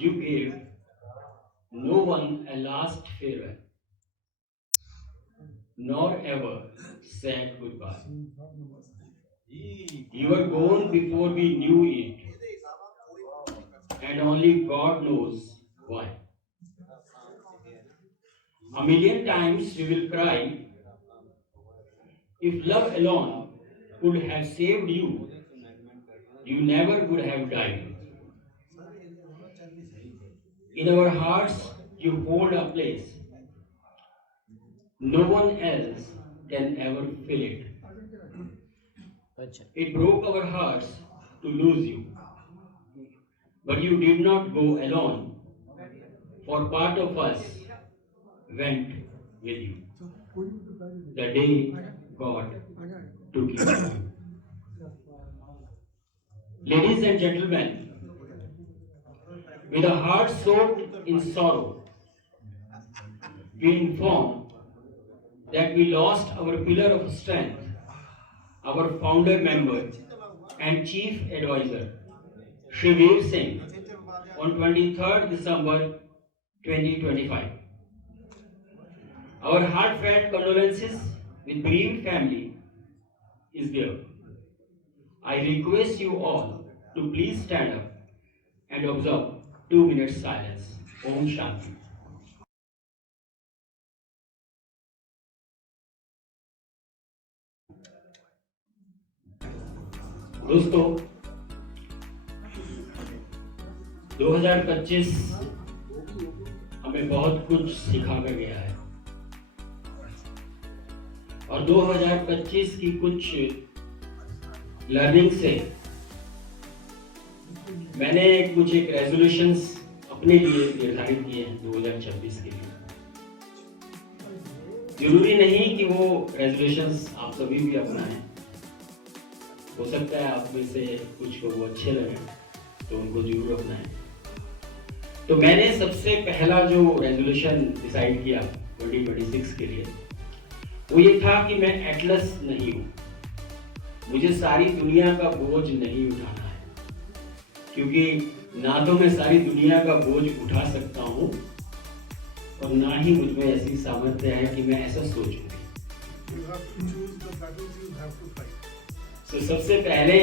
You gave no one a last farewell, nor ever said goodbye. You were gone before we knew it, and only God knows why. A million times we will cry, if love alone could have saved you, you never would have died. In our hearts, you hold a place. No one else can ever fill it. It broke our hearts to lose you. But you did not go alone, for part of us went with you. The day God took you home. Ladies and gentlemen, with a heart soaked in sorrow, we inform that we lost our pillar of strength, our founder member and chief advisor, Shri Veer Singh, on 23rd December 2025. Our heartfelt condolences with bereaved family is there. I request you all to please stand up and observe 2 minutes silence. Om Shanti. दोस्तों 2025 हमें बहुत कुछ सिखा कर गया है और 2025 की कुछ लर्निंग से मैंने कुछ एक रेजोल्यूशंस अपने लिए निर्धारित किए हैं 2026 के लिए। जरूरी नहीं कि वो रेजोल्यूशंस आप सभी भी अपनाएं, हो सकता है आप में से कुछ को वो अच्छे लगे तो उनको जरूर अपनाएं। तो मैंने सबसे पहला जो रेजोल्यूशन डिसाइड किया 2026 के लिए वो ये था कि मैं एटलस नहीं हूँ, मुझे सारी दुनिया का बोझ नहीं उठाना है, क्योंकि ना तो मैं सारी दुनिया का बोझ उठा सकता हूँ और ना ही मुझ में ऐसी सामर्थ्य है कि मैं ऐसा सोचूं। तो सबसे पहले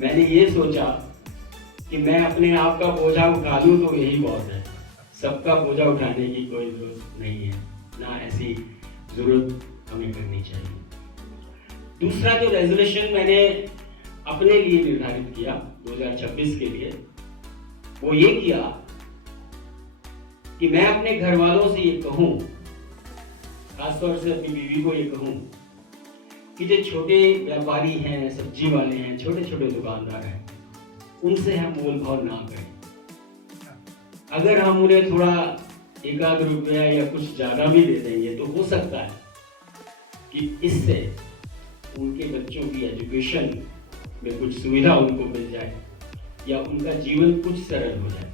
मैंने ये सोचा कि मैं अपने आप का बोझा उठा लूँ तो यही बहुत है, सबका बोझा उठाने की कोई जरूरत नहीं है, ना ऐसी जरूरत हमें करनी चाहिए। दूसरा जो रेजोल्यूशन मैंने अपने लिए निर्धारित किया 2026 के लिए वो ये किया कि मैं अपने घर वालों से ये कहूँ, खासतौर से अपनी बीवी को ये कहूँ कि जो छोटे व्यापारी हैं, सब्जी वाले हैं, छोटे छोटे दुकानदार हैं, उनसे हम मोल भाव ना करें। अगर हम उन्हें थोड़ा एक आध रुपया या कुछ ज्यादा भी दे देंगे तो हो सकता है कि इससे उनके बच्चों की एजुकेशन में कुछ सुविधा उनको मिल जाए या उनका जीवन कुछ सरल हो जाए।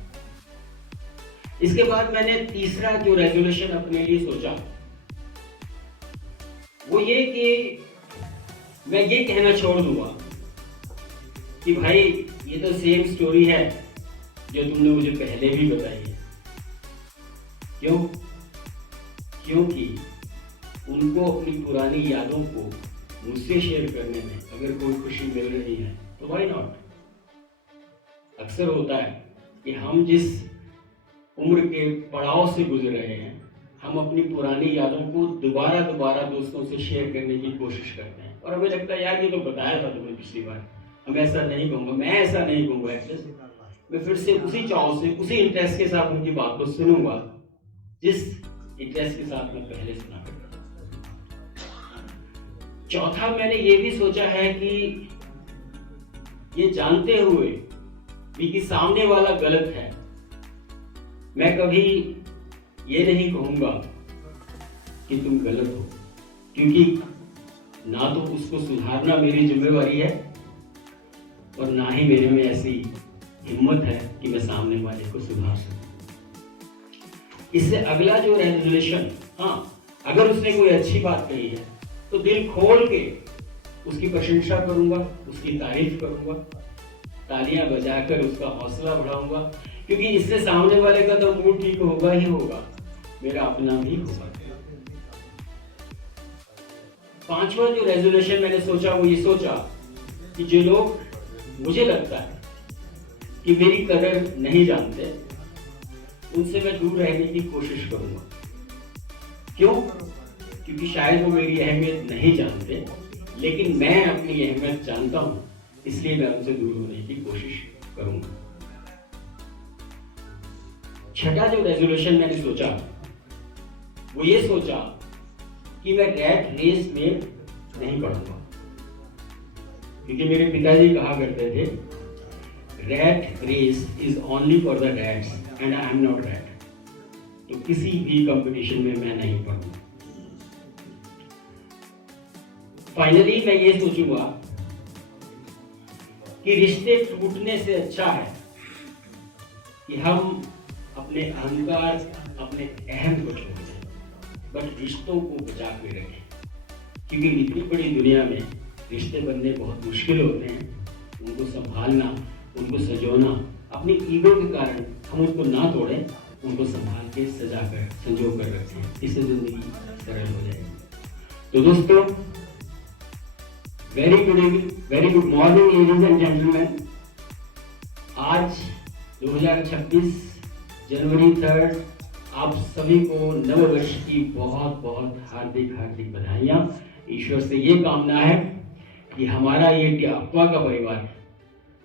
इसके बाद मैंने तीसरा जो रेजोल्यूशन अपने लिए सोचा वो ये कि मैं ये कहना छोड़ दूंगा कि भाई ये तो सेम स्टोरी है जो तुमने मुझे पहले भी बताई है। क्यों? क्योंकि उनको अपनी पुरानी यादों को मुझसे शेयर करने में अगर कोई खुशी मिल रही है तो व्हाई नॉट। अक्सर होता है कि हम जिस उम्र के पड़ाव से गुजर रहे हैं हम अपनी पुरानी यादों को दोबारा दोस्तों से शेयर करने की कोशिश करते हैं और हमें लगता है यार ये तो बताया था तुम्हें पिछली बार, हम ऐसा नहीं कहूँगा, मैं ऐसा नहीं कहूँगा, मैं फिर से उसी चाव से उसी इंटरेस्ट के साथ उनकी बात को सुनूंगा जिस इंटरेस्ट के साथ मैं पहले सुना करता था। चौथा मैंने ये भी सोचा है कि ये जानते हुए भी कि सामने वाला गलत है, मैं कभी ये नहीं कहूंगा कि तुम गलत हो, क्योंकि ना तो उसको सुधारना मेरी जिम्मेवारी है और ना ही मेरे में ऐसी हिम्मत है कि मैं सामने वाले को सुधार सकूं। इससे अगला जो रेजोल्यूशन, हाँ, अगर उसने कोई अच्छी बात कही है तो दिल खोल के उसकी प्रशंसा करूंगा, उसकी तारीफ करूंगा तालियां बजाकर उसका हौसला बढ़ाऊंगा, क्योंकि इससे सामने वाले का तो मूड ठीक होगा ही होगा, मेरा अपना भी होगा। पांचवा जो रेजोल्यूशन मैंने सोचा वो ये सोचा कि जो लोग मुझे लगता है कि मेरी कदर नहीं जानते, उनसे मैं दूर रहने की कोशिश करूंगा। क्यों? क्योंकि शायद वो मेरी अहमियत नहीं जानते, लेकिन मैं अपनी अहमियत जानता हूं, इसलिए मैं उनसे दूर होने की कोशिश करूंगा। छठा जो रेजोल्यूशन मैंने सोचा वो ये सोचा कि मैं रैट रेस में नहीं पढ़ूंगा, क्योंकि मेरे पिताजी कहा करते थे rat race is only for the rats and I am not rat. तो किसी भी कंपटीशन में मैं नहीं पढ़ूंगा। फाइनली मैं ये सोचूंगा कि रिश्ते टूटने से अच्छा है कि हम अपने अहंकार, अपने अहम को छोड़ दें, बट रिश्तों को बचा के रखें, क्योंकि इतनी बड़ी दुनिया में रिश्ते बनने बहुत मुश्किल होते हैं। उनको संभालना, उनको सजोना, अपनी ईगो के कारण हम उनको ना तोड़ें, उनको संभाल के सजा कर संजो कर रखें, इससे जिंदगी सरल हो जाएगी। तो दोस्तों, very good morning ladies and gentleman. आज 2026 जनवरी 3 आप सभी को नववर्ष की बहुत बहुत हार्दिक बधाइयाँ। ईश्वर से ये कामना है कि हमारा ये टापवा का परिवार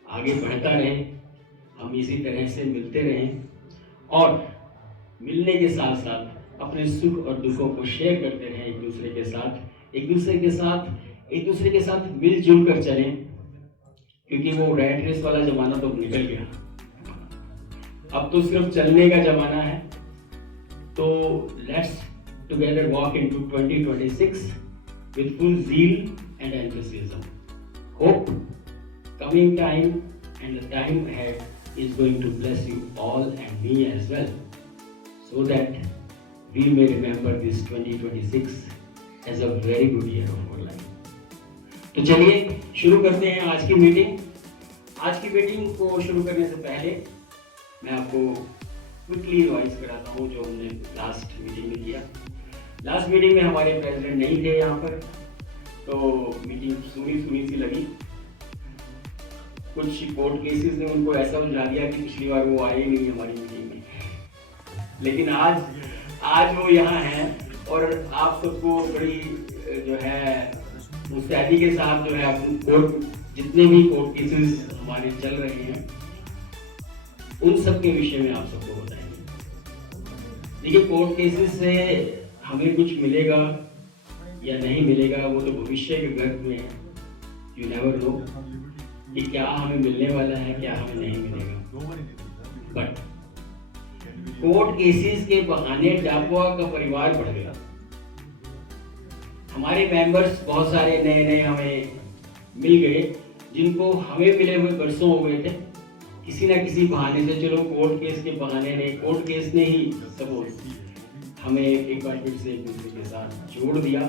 आगे बढ़ता रहे, हम इसी तरह से मिलते रहें और मिलने के साथ साथ अपने सुख और दुखों को शेयर करते रहें एक दूसरे के साथ मिलजुल कर चलें, क्योंकि वो रैट रेस वाला जमाना तो निकल गया, अब तो सिर्फ चलने का जमाना है। तो let's together walk into 2026 with full zeal and enthusiasm. Hope coming time and the time ahead is going to bless you all and me as well, so that we may remember this 2026 as a very good year of our life. तो चलिए शुरू करते हैं आज की meeting. आज की meeting को शुरू करने से पहले मैं आपको क्विकली रिवाइज कराता हूँ जो हमने लास्ट मीटिंग में किया। लास्ट मीटिंग में हमारे प्रेसिडेंट नहीं थे यहाँ पर, तो मीटिंग सुनी सी लगी। कुछ कोर्ट केसेस ने उनको ऐसा उलझा दिया कि पिछली बार वो आए नहीं हमारी मीटिंग में, लेकिन आज वो यहाँ हैं और आप सबको बड़ी जो है मुस्तैदी के साथ जो है कोर्ट, जितने भी कोर्ट केसेस हमारे चल रहे हैं उन सब के विषय में आप सबको बताएंगे। देखिए, कोर्ट केसेस से हमें कुछ मिलेगा या नहीं मिलेगा वो तो भविष्य के गर्भ में है, यू नेवर नो कि क्या हमें मिलने वाला है, क्या हमें नहीं मिलेगा। बट कोर्ट केसेस के बहाने टापवा का परिवार बढ़ गया। हमारे मेंबर्स बहुत सारे नए हमें मिल गए, जिनको हमें मिले हुए बरसों हो गए थे। किसी ना किसी बहाने से, चलो कोर्ट केस के बहाने ने, कोर्ट केस ने ही सब हमें एक बार फिर से एक दूसरे के साथ जोड़ दिया।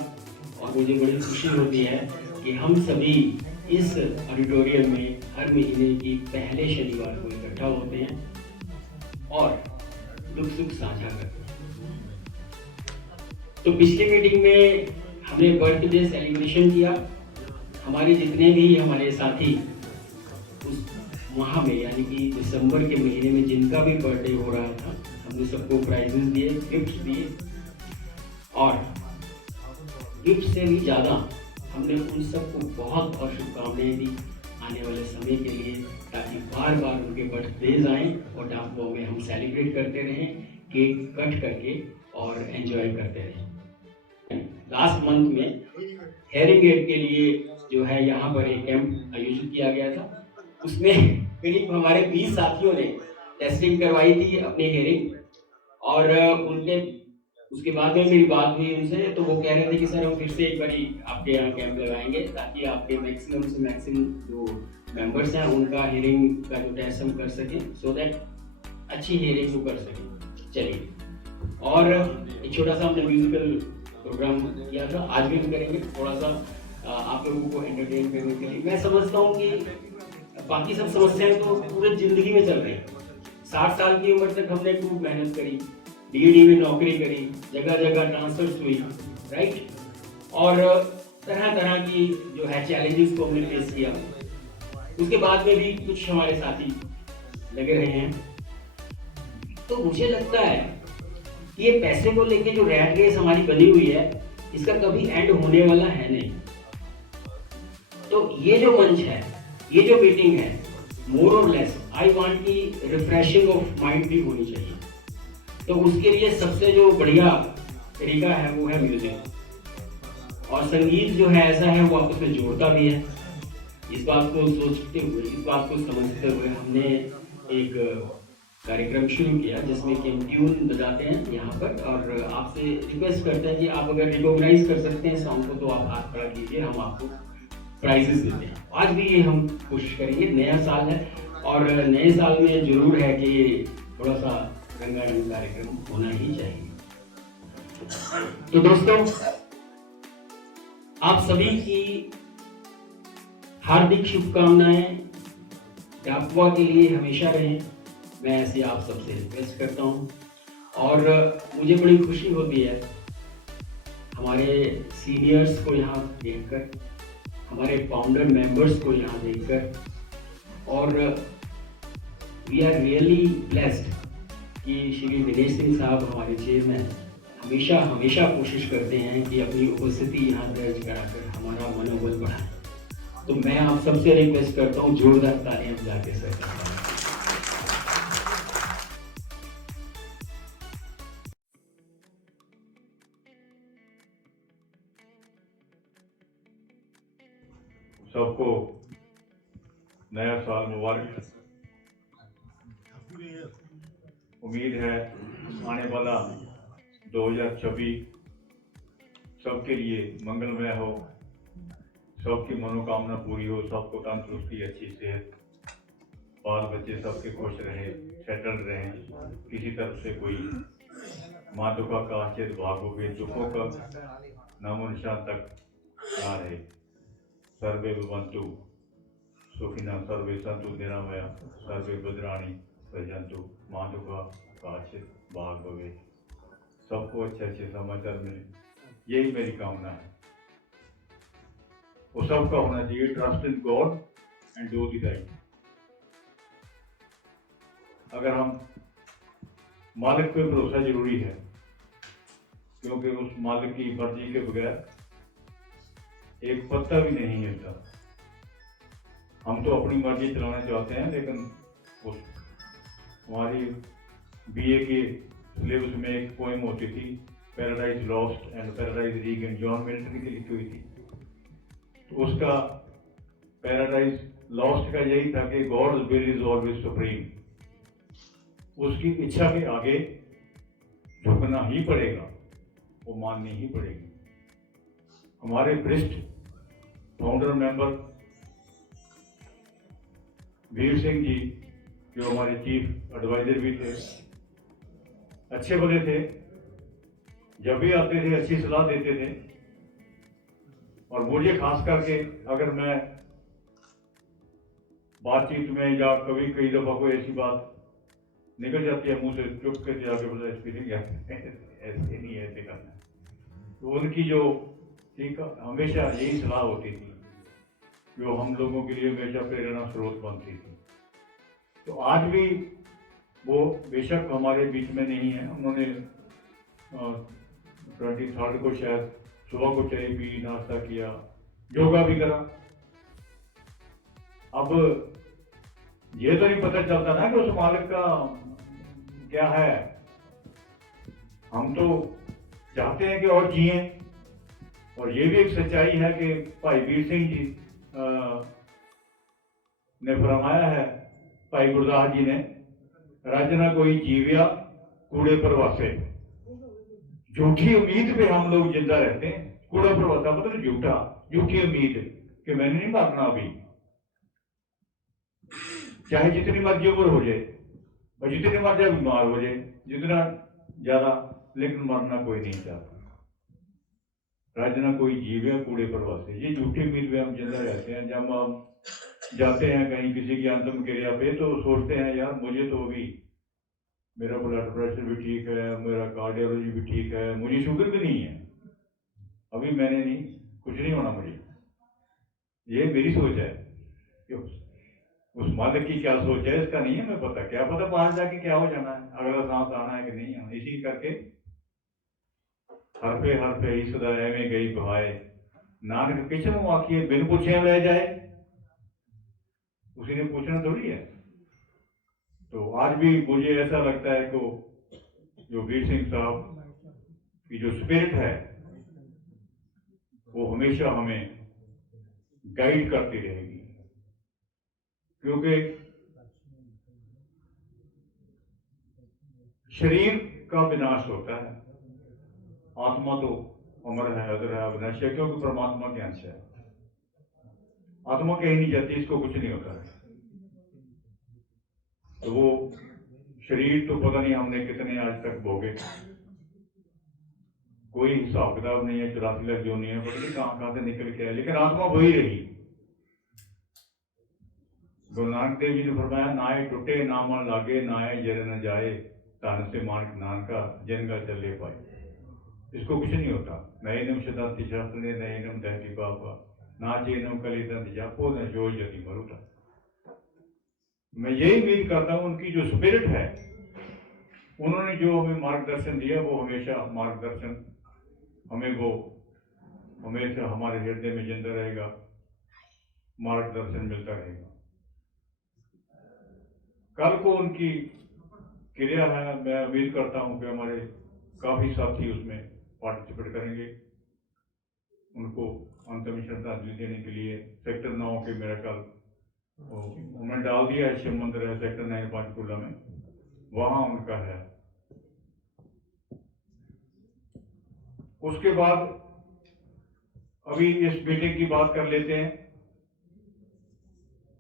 और मुझे बड़ी खुशी होती है कि हम सभी इस ऑडिटोरियम में हर महीने की पहले शनिवार को इकट्ठा होते हैं और दुख सुख साझा करते हैं। तो पिछली मीटिंग में हमने बर्थडे सेलिब्रेशन किया। हमारे जितने भी हमारे साथी उस माह में, यानी कि दिसंबर के महीने में जिनका भी बर्थडे हो रहा था, हमने सबको प्राइजेस दिए, गिफ्ट दिए, और गिफ्ट से भी ज़्यादा हमने उन सबको बहुत बहुत शुभकामनाएं दी आने वाले समय के लिए, ताकि बार बार उनके बर्थडेज आएँ और टापवा में हम सेलिब्रेट करते रहें, केक कट करके और एंजॉय करते रहें। लास्ट मंथ में हेयरिंग एड के लिए जो है यहाँ पर एक कैंप आयोजित किया गया था। उसमें करीब हमारे 20 साथियों ने टेस्टिंग करवाई थी अपनी हेयरिंग, और उनके उसके बाद में मेरी बात हुई उनसे, तो वो कह रहे थे कि सर हम फिर से एक बारी आपके यहाँ कैंप लगाएंगे ताकि आपके मैक्सिमम से मैक्सिमम जो मेंबर्स हैं उनका हेयरिंग का जो टेस्ट हम कर सकें, सो दैट अच्छी हेयरिंग वो कर सकें। चलिए, और एक छोटा सा हमने म्यूजिकल प्रोग्राम किया था, आज भी हम करेंगे थोड़ा सा आप लोगों को एंटरटेन करने के लिए। मैं समझता हूँ कि बाकी सब समस्याएं तो पूरे जिंदगी में चल रही हैं। 60 साल की उम्र तक हमने खूब मेहनत करी, डीईडी में नौकरी करी, जगह जगह ट्रांसफर्स हुई, राइट। और तरह तरह की जो है चैलेंजेस को हमने फेस किया। उसके बाद में भी कुछ हमारे साथी लगे रहे हैं। तो मुझे लगता है कि ये पैसे को लेके जो रैट रेस हमारी बनी हुई है, इसका कभी एंड होने वाला है नहीं। तो ये जो मंच है, ये जो मीटिंग है, मोर और लेस आई वांट की रिफ्रेशिंग ऑफ माइंड भी होनी चाहिए। तो उसके लिए सबसे जो बढ़िया तरीका है वो है म्यूजिक। और संगीत जो है ऐसा है, वो आपस में जोड़ता भी है। इस बात को सोचते हुए, इस बात को समझते हुए हमने एक कार्यक्रम शुरू किया जिसमें कि हम ट्यून बजाते हैं यहाँ पर, और आपसे रिक्वेस्ट करते हैं कि आप अगर रिकॉग्नाइज कर सकते हैं सॉन्ग को तो आप हाथ खड़ा कीजिए, हम आपको प्राइजेस देते हैं। आज भी ये हम कोशिश करेंगे। नया साल है और नए साल में जरूर है कि थोड़ा सा रंगारंग कार्यक्रम होना ही चाहिए। तो दोस्तों, आप सभी की हार्दिक शुभकामनाएं डाकुआ के लिए हमेशा रहें, मैं ऐसे आप सबसे रिक्वेस्ट करता हूं। और मुझे बड़ी खुशी होती है हमारे सीनियर्स को यहाँ देखकर, हमारे फाउंडर मेंबर्स को यहाँ देखकर, और वी आर रियली ब्लेस्ड कि श्री दिनेश सिंह साहब हमारे चेयरमैन हमेशा हमेशा कोशिश करते हैं कि अपनी उपस्थिति यहाँ दर्ज कराकर हमारा मनोबल बढ़ाएं। तो मैं आप सबसे रिक्वेस्ट करता हूँ, जोरदार तालियां बजा के सर। सबको नया साल मुबारक। उम्मीद है आने वाला 2026 सबके लिए मंगलमय हो, सबकी मनोकामना पूरी हो, सबको तंदुरुस्ती, अच्छी सेहत, बाल बच्चे सबके खुश रहे, सेटल रहे, किसी तरफ से कोई माँ दुखा का चेत भागो के दुखों का नामो निशान तक ना रहे। सर्वे भवन्तु सुखिनः, सर्वे सन्तु निरामया, सर्वे भद्राणि पश्यन्तु माँ दुखा काचित भाग भवे। सबको अच्छे अच्छे समाचार मिले, यही मेरी कामना है। वो सबका होना चाहिए trust in God and do the right. अगर हम मालिक पे भरोसा जरूरी है, क्योंकि उस मालिक की मर्जी के बगैर एक पत्ता भी नहीं हिलता। हम तो अपनी मर्जी चलाना चाहते हैं, लेकिन उस हमारी बीए के सिलेबस में एक पोएम होती थी, paradise lost and paradise regained, John Milton की लिखी हुई थी। तो उसका पैराडाइज लॉस्ट का यही था कि God's will is always supreme. उसकी इच्छा के आगे झुकना ही पड़ेगा, वो माननी ही पड़ेगी। हमारे वरिष्ठ फाउंडर मेंबर वीर सिंह जी, जो हमारे चीफ एडवाइजर भी थे, अच्छे भले थे, जब भी आते थे अच्छी सलाह देते थे। और मुझे खास करके अगर मैं बातचीत में या कभी कई दफा कोई ऐसी बात निकल जाती है मुंह से, चुप के जाके बोला ऐसे नहीं ऐसे करना। तो उनकी जो ठीक हमेशा यही सलाह होती थी, जो हम लोगों के लिए हमेशा प्रेरणा स्रोत बनती थी। तो आज भी वो बेशक हमारे बीच में नहीं है। उन्होंने 23 को शायद सुबह को चाय पी, नाश्ता किया, योगा भी करा। अब ये तो नहीं पता चलता ना कि उस मालिक का क्या है। हम तो चाहते हैं कि और जिए। और ये भी एक सच्चाई है कि भाई वीर सिंह जी ने फरमाया है, भाई गुरदास जी ने, रज ना कोई जीविया कूड़े परवासे। झूठी उम्मीद पे हम लोग जिंदा रहते हैं। कूड़ा परवासा मतलब झूठा, झूठी उम्मीद कि मैंने नहीं मरना अभी, चाहे जितनी मर्जी उम्र हो जाए और जितनी मर्जी बीमार हो जाए, जितना ज्यादा, लेकिन मरना कोई नहीं चाहता। राजना कोई जीव है कूड़े परवासे, ये झूठी उम्मीद में हम जिंदा रहते हैं। जब हम जाते हैं कहीं किसी की अंतिम क्रिया पे तो सोचते हैं यार मुझे तो अभी मेरा ब्लड प्रेशर भी ठीक है, मेरा कार्डियोलॉजी भी ठीक है, मुझे शुगर भी नहीं है, अभी मैंने नहीं, कुछ नहीं होना मुझे। ये मेरी सोच है कि उस मालिक की क्या सोच है इसका नहीं है मैं पता, क्या पता बाहर जाके क्या हो जाना है, अगला सांस आना है कि नहीं आना। इसी करके हर पे ही सदा एवें गई बहाए, नानक किचन आखिए बिन पूछे ले जाए, उसी ने पूछना थोड़ी है। तो आज भी मुझे ऐसा लगता है कि जो वीर सिंह साहब की जो स्पिरिट है वो हमेशा हमें गाइड करती रहेगी, क्योंकि शरीर का विनाश होता है, आत्मा तो अमर है, अदर है, अविनाशी है, क्योंकि परमात्मा के अंश है। आत्मा कहीं नहीं जाती, इसको कुछ नहीं होता है। तो वो शरीर तो पता नहीं हमने कितने आज तक भोगे, कोई हिसाब किताब नहीं है, 84 लाख जो नहीं है, पता नहीं कहां से निकल के आए, लेकिन आत्मा वही रही। गुरु नानक देव जी ने फरमाया, नाए टूटे ना मन लागे, नाए जर न जाए, तन से मानक नानका जनगा चले पाए। इसको कुछ नहीं होता। नयनम शताब्दी शास्त्र ने नयनम दहती बाबा ना चेनम कली दंत जापो न जो जति मरुता। मैं यही उम्मीद करता हूं उनकी जो स्पिरिट है, उन्होंने जो हमें मार्गदर्शन दिया वो हमेशा मार्गदर्शन हमें वो हमेशा हमारे हृदय में जिंदा रहेगा, मार्गदर्शन मिलता रहेगा। कल को उनकी क्रिया है, मैं उम्मीद करता हूं कि हमारे काफी साथी उसमें पार्टिसिपेट करेंगे। उनको अंतिम श्रद्धांजलि देने के लिए सेक्टर 9 के मेरा कल उन्होंने डाल दिया है, शिव मंदिर है सेक्टर 9 पंचकूला में, वहां उनका है। उसके बाद अभी इस मीटिंग की बात कर लेते हैं,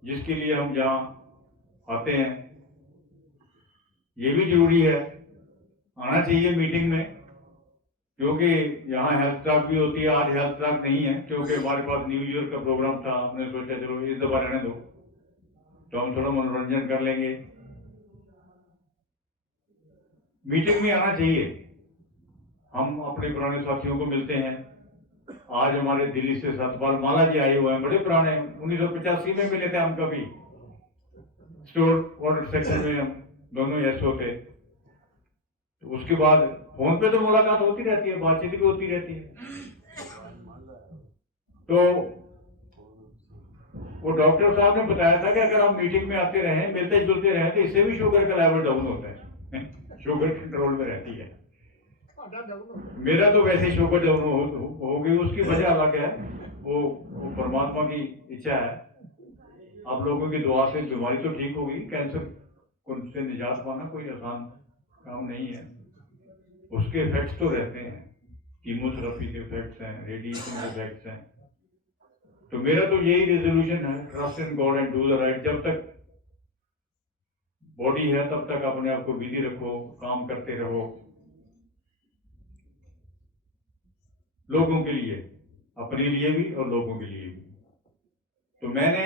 जिसके लिए हम जहां आते हैं। ये भी जरूरी है, आना चाहिए मीटिंग में, क्योंकि यहाँ हेल्थ टॉक भी होती है। आज हेल्थ टॉक नहीं है क्योंकि हमारे पास न्यू ईयर का प्रोग्राम था, हमने सोचा चलो इस दफा रहने दो, तो हम थोड़ा मनोरंजन कर लेंगे। मीटिंग में आना चाहिए, हम अपने पुराने साथियों को मिलते हैं। आज हमारे दिल्ली से सतपाल माला जी आए हुए हैं, बड़े पुराने, 1985 में मिले थे हम कभी, स्टोर ऑर्डर सेक्शन में हम दोनों एसओ थे। तो उसके बाद फोन पे तो मुलाकात होती रहती है, बातचीत भी होती रहती है। तो वो डॉक्टर साहब ने बताया था कि अगर हम मीटिंग में आते रहे, मिलते जुलते रहे, तो इससे भी शुगर का लेवल डाउन होता है शुगर कंट्रोल में रहती है। मेरा तो वैसे शुगर डाउन हो गई, उसकी वजह अलग है, वो परमात्मा की इच्छा है। आप लोगों की दुआ से बीमारी तो ठीक होगी, कैंसर से निजात पाना कोई आसान काम नहीं है। उसके इफेक्ट्स तो रहते हैं, कीमोथेरेपी के इफेक्ट्स हैं, रेडिएशन के इफेक्ट्स हैं। तो मेरा तो यही रेजोल्यूशन है, trust in God and do the right. जब तक बॉडी है तब तक अपने आप को बिजी रखो, काम करते रहो, लोगों के लिए, अपने लिए भी और लोगों के लिए भी। तो मैंने,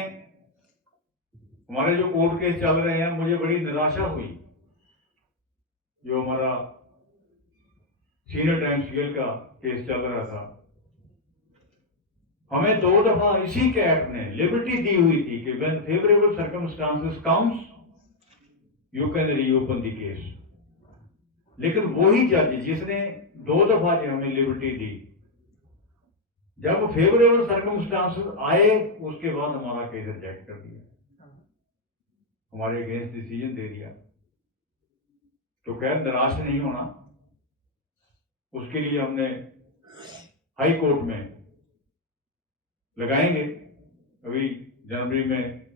हमारे जो कोर्ट केस चल रहे हैं, मुझे बड़ी निराशा हुई। जो हमारा सीनियर टाइम स्केल का केस चल रहा था, हमें 2 दफा इसी के एक्ट ने लिबर्टी दी हुई थी कि when favourable circumstances comes you can reopen the case. लेकिन वही जज जिसने 2 दफा जो हमें लिबर्टी दी, जब फेवरेबल सर्कमस्टांसेस आए उसके बाद हमारा केस रिजेक्ट कर दिया, हमारे अगेंस्ट डिसीजन दे दिया। तो खैर निराश नहीं होना, उसके लिए हमने हाई कोर्ट में लगाएंगे। अभी जनवरी में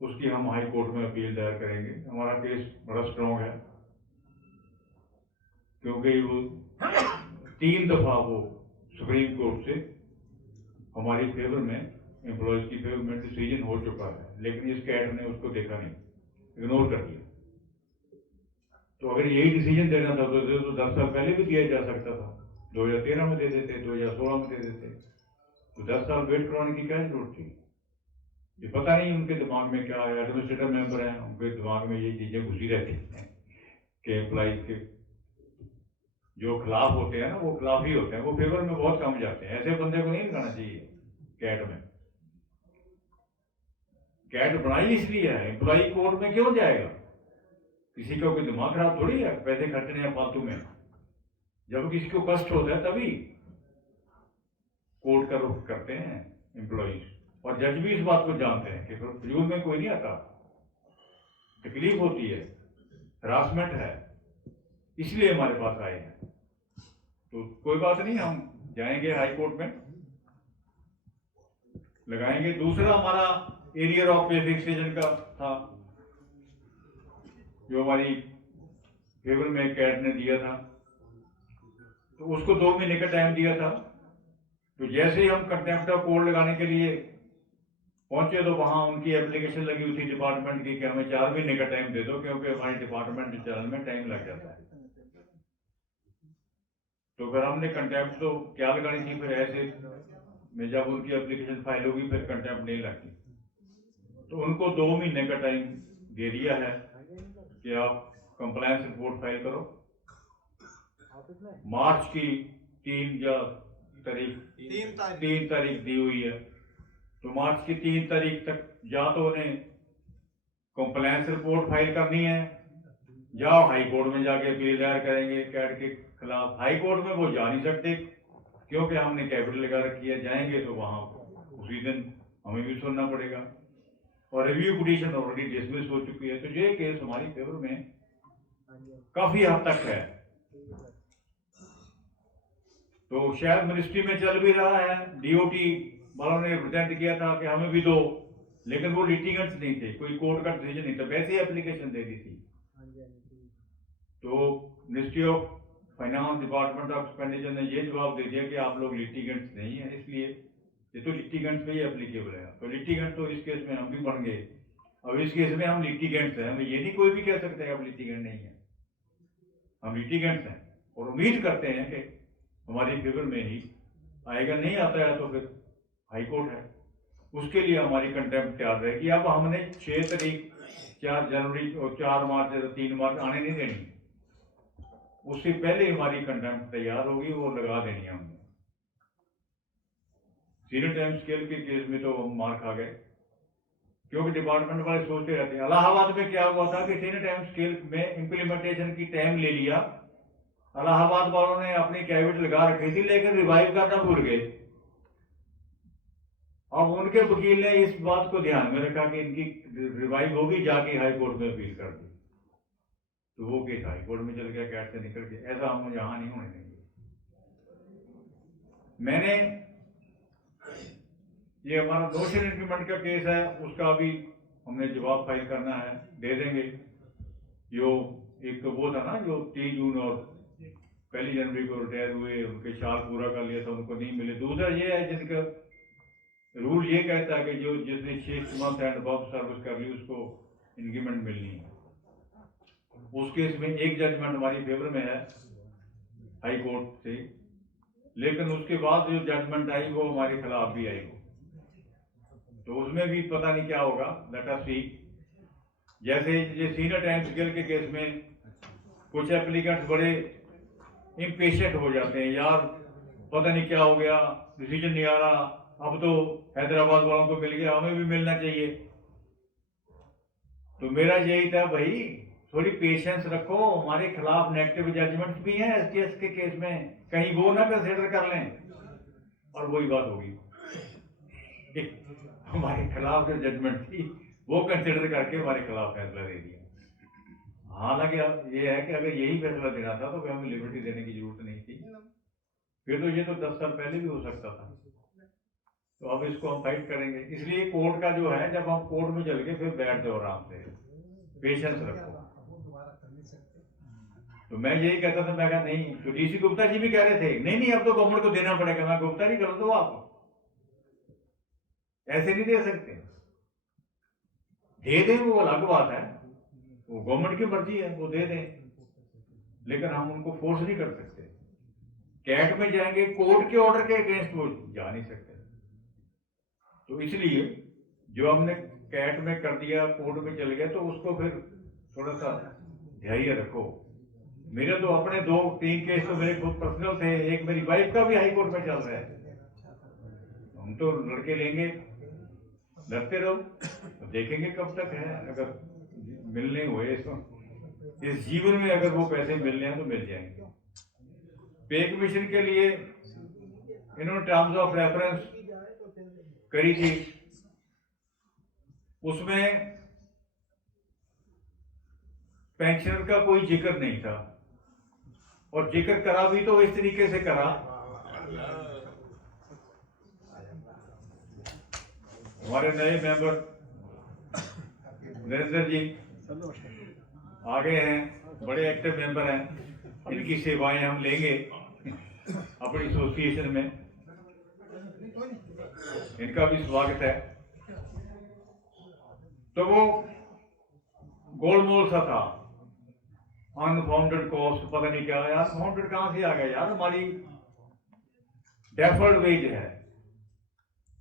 उसकी हम हाई कोर्ट में अपील दायर करेंगे। हमारा केस बड़ा स्ट्रॉन्ग है, क्योंकि वो 3 दफा वो सुप्रीम कोर्ट से हमारी फेवर में, एम्प्लॉयज की फेवर में डिसीजन हो चुका है, लेकिन इस कैट ने उसको देखा नहीं, इग्नोर कर दिया। तो अगर यही डिसीजन देना था तो 10 साल पहले भी दिया जा सकता था, 2013 में दे देते, 2016 में दे देते, तो 10 साल वेट करवाने की क्या जरूरत थी। ये पता नहीं उनके दिमाग में क्या है। एडमिनिस्ट्रेटिव मेंबर हैं, उनके दिमाग में ये चीजें घुसी रहती हैं कि एम्प्लॉइज के जो खिलाफ होते हैं ना, वो खिलाफ ही होते हैं, वो फेवर में बहुत कम जाते हैं। ऐसे बंदे को नहीं लगाना चाहिए कैट में। कैट बनाई इसलिए है, एम्प्लॉय कोर्ट में क्यों जाएगा? किसी का कोई दिमाग खराब थोड़ी है पैसे खर्चने हैं फालतू में। जब किसी को कष्ट होता है तभी कोर्ट का रुख करते हैं एम्प्लॉइज, और जज भी इस बात को जानते हैं कि फिजूल में कोई नहीं आता, तकलीफ होती है, हरासमेंट है, इसलिए हमारे पास आए हैं। तो कोई बात नहीं, हम जाएंगे हाई कोर्ट में, लगाएंगे। दूसरा हमारा एरियर ऑफ पे फिक्सेशन का था, जो हमारी फेवर में कैट ने दिया था, तो उसको 2 महीने का टाइम दिया था। तो जैसे ही हम कंटेम्प्ट ऑफ कोर्ट लगाने के लिए पहुंचे तो वहां उनकी एप्लीकेशन लगी हुई थी डिपार्टमेंट की कि हमें 4 महीने का टाइम दे दो, क्योंकि हमारे डिपार्टमेंट चलने में टाइम लग जाता है। तो फिर हमने कंटेम्प्ट तो क्या लगानी थी, फिर ऐसे में जब उनकी एप्लीकेशन फाइल होगी फिर कंटेम्प्ट नहीं लगती। तो उनको 2 महीने का टाइम दे दिया है कि आप कंप्लायंस रिपोर्ट फाइल करो। मार्च की 3 तारीख दी हुई है, तो मार्च की 3 तारीख तक या तो उन्हें कंप्लायंस रिपोर्ट फाइल करनी है, या हाई कोर्ट में जाके अपील दायर करेंगे कैट के खिलाफ। हाई कोर्ट में वो जा नहीं सकते क्योंकि हमने कैपिटल लगा रखी है, जाएंगे तो वहां उसी दिन हमें भी सुनना पड़ेगा, और रिव्यू पिटीशन ऑलरेडी डिसमिस हो चुकी है। तो ये केस हमारी फेवर में काफी हद तक है। तो शायद मिनिस्ट्री में चल भी रहा है, डीओटी वालों ने रिप्रेजेंट किया था कि हमें भी दो, लेकिन वो लिटिगेंट्स नहीं थे, कोई कोर्ट का डिसीजन नहीं था, वैसे ही एप्लीकेशन दे दी थी। तो ministry of finance, department of expenditure ने ये जवाब दे दिया कि आप लोग लिटिगेंट्स नहीं है, इसलिए ये तो लिटिगेंट्स पे ही एप्लीकेबल है। तो लिटिगेंट तो इस केस में हम भी बन गए। अब इस केस में हम लिटिगेंट्स हैं, हमें ये नहीं कोई भी कह सकता है आप लिटिगेंट नहीं है, हम लिटिगेंट्स हैं और उम्मीद करते हैं कि हमारी फेवर में ही आएगा। नहीं आता है तो फिर हाई कोर्ट है, उसके लिए हमारी कंटेम्प्ट तैयार रहेगी। अब हमने 6 तारीख, 4 जनवरी और 4 मार्च और 3 मार्च आने नहीं देनी, उससे पहले हमारी कंटेम्प्ट तैयार होगी, वो लगा देनी है हमने। सीनियर टाइम स्केल के केस में तो हम मार खा गए, क्योंकि डिपार्टमेंट वाले सोचते रहते हैं। इलाहाबाद में क्या हुआ था कि सीनियर टाइम स्केल में इंप्लीमेंटेशन की टाइम ले लिया, इलाहाबाद वालों ने अपनी कैबिनेट लगा रखी थी, लेकिन रिवाइव करना भूल गए। अब उनके वकील ने इस बात को ध्यान में रखा कि इनकी रिवाइव होगी, जाके हाई कोर्ट में अपील कर दी, तो वो केस हाई कोर्ट में चल गया, कैट से निकल गया। ऐसा हम यहां नहीं होने देंगे। मैंने ये हमारा नोशन इंक्रीमेंट का केस है, उसका भी हमने जवाब फाइल करना है, दे देंगे। जो एक तो वो था ना, जो 3 जून और 1 जनवरी को रिटायर हुए, उनके साल पूरा कर लिया था, उनको नहीं मिले। दूसरा ये है जिनका रूल ये कहता है कि जो जिसने 6 मंथ एंड अबव सर्विस कर ली उसको इंक्रीमेंट मिलनी है। उस केस में एक जजमेंट हमारी फेवर में है हाई कोर्ट से, लेकिन उसके बाद जो जजमेंट आई वो हमारे खिलाफ भी आई, तो उसमें भी पता नहीं क्या होगा, लेट अस सी। जैसे ये सीनियर टाइम स्केल के केस में कुछ एप्लीकेंट्स बड़े इम्पेशेंट हो जाते हैं, यार पता नहीं क्या हो गया, डिसीजन नहीं आ रहा, अब तो हैदराबाद वालों को मिल गया, हमें भी मिलना चाहिए। तो मेरा यही था, भाई थोड़ी पेशेंस रखो, हमारे खिलाफ नेगेटिव जजमेंट्स भी हैं एसटीएस के केस में, कहीं वो ना कंसिडर कर लें और वही बात होगी हमारे खिलाफ जो जजमेंट थी वो कंसिडर करके हमारे खिलाफ फैसला दे दिया। हालांकि ये है कि अगर यही फैसला देना था तो हमें लिबर्टी देने की जरूरत नहीं थी, फिर तो ये तो 10 साल पहले भी हो सकता था। तो अब इसको हम फाइट करेंगे। इसलिए कोर्ट का जो है, जब हम कोर्ट में चल के फिर बैठ जाओ आराम से, पेशेंस रखो। तो मैं यही कहता था, मैं कहा नहीं, तो डीसी गुप्ता जी भी कह रहे थे नहीं नहीं अब तो गवर्नमेंट को देना पड़ेगा। मैं गुप्ता जी कर दो, आप ऐसे नहीं दे सकते, दे दें वो अलग बात है, वो गवर्नमेंट की मर्जी है, वो दे दें, लेकिन हम उनको फोर्स नहीं कर सकते। कैट में जाएंगे, कोर्ट के ऑर्डर के अगेंस्ट वो जा नहीं सकते। तो इसलिए जो हमने कैट में कर दिया, कोर्ट में चल गया, तो उसको फिर थोड़ा सा धैर्य रखो। मेरे तो अपने 2-3 केस तो मेरे खुद पर्सनल थे, एक मेरी वाइफ का भी हाई कोर्ट में चल रहा है। हम तो लड़के लेंगे, लड़ते रहो, तो देखेंगे कब तक है। अगर मिलने हुए तो इस जीवन में अगर वो पैसे मिलने हैं तो मिल जाएंगे। पे कमीशन के लिए इन्होंने टर्म्स ऑफ रेफरेंस करी थी, उसमें पेंशनर का कोई जिक्र नहीं था, और जिक्र करा भी तो इस तरीके से करा। हमारे नए मेंबर नरेंद्र जी आ गए हैं, बड़े एक्टिव मेंबर हैं, इनकी सेवाएं हम लेंगे अपनी एसोसिएशन में, इनका भी स्वागत है। तो वो गोलमोल सा था, अनफाउंडेड कॉस्ट, पता नहीं क्या यार, फाउंडेड कहां से आ गया यार। हमारी डेफर्ड वेज है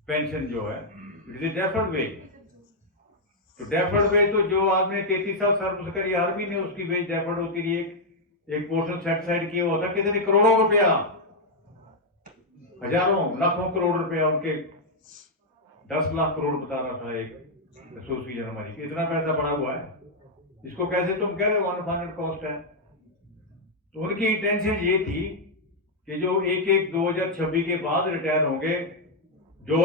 पेंशन जो है, इट इज डेफर्ड वेज। तो डेफर्ड वेज तो जो आपने 33 साल सर्विस करी, हर महीने उसकी वेज डेफर्ड होती रही, एक पोर्शन सेट साइड किया होता, कितने करोड़ों रुपया, हजारों लाखों करोड़ रुपया, उनके 10 लाख करोड़ बता रहा था एक एसोसिएशन हमारी, इतना पैसा बढ़ा हुआ है, इसको कैसे तुम कह रहे हो अनफाइनेंस कॉस्ट है। तो उनकी इंटेंशन ये थी कि जो 1/1/2026 के बाद रिटायर होंगे, जो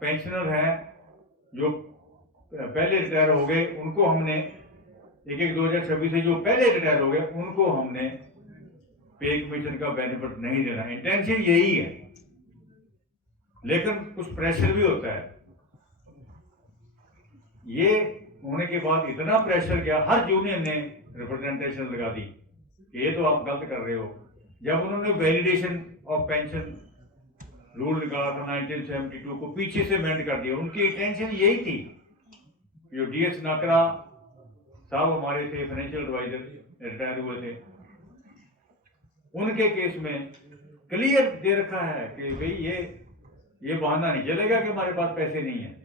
पेंशनर हैं जो पहले रिटायर हो गए, उनको हमने 1/1/2026 से जो पहले रिटायर हो गए उनको हमने पे कमीशन का बेनिफिट नहीं देना। इंटेंशन यही है, लेकिन कुछ प्रेशर भी होता है। ये होने के बाद इतना प्रेशर गया, हर यूनियन ने रिप्रेजेंटेशन लगा दी कि ये तो आप गलत कर रहे हो। जब उन्होंने वैलिडेशन ऑफ पेंशन रूल निकाला था 1972 को, पीछे से अमेंड कर दिया। उनकी इंटेंशन यही थी, जो DS नाकरा साहब हमारे थे, फाइनेंशियल एडवाइजर, रिटायर हुए थे, उनके केस में क्लियर दे रखा है कि भाई ये बहाना नहीं चलेगा कि हमारे पास पैसे नहीं है,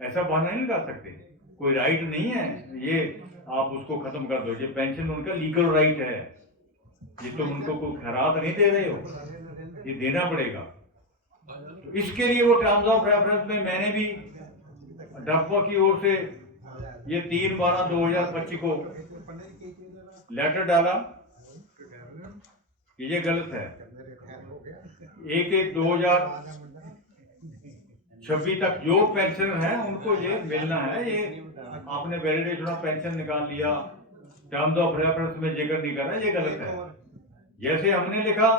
ऐसा बहाना नहीं लगा सकते, कोई राइट नहीं है ये आप उसको खत्म कर दो। ये पेंशन उनका लीगल राइट है, ये तुम उनको कोई खैरात नहीं दे रहे हो, ये देना पड़ेगा। तो इसके लिए वो टर्म्स ऑफ रेफरेंस में मैंने भी डफवा की ओर से ये 3/12/2025 को लेटर डाला कि ये गलत है। 1/1/2026 तक जो पेंशन है उनको ये मिलना है। ये आपने वैलिडेशन ऑफ पेंशन निकाल लिया, टर्म्स ऑफ रेफरेंस में जिक्र नहीं करना, ये गलत है। जैसे हमने लिखा,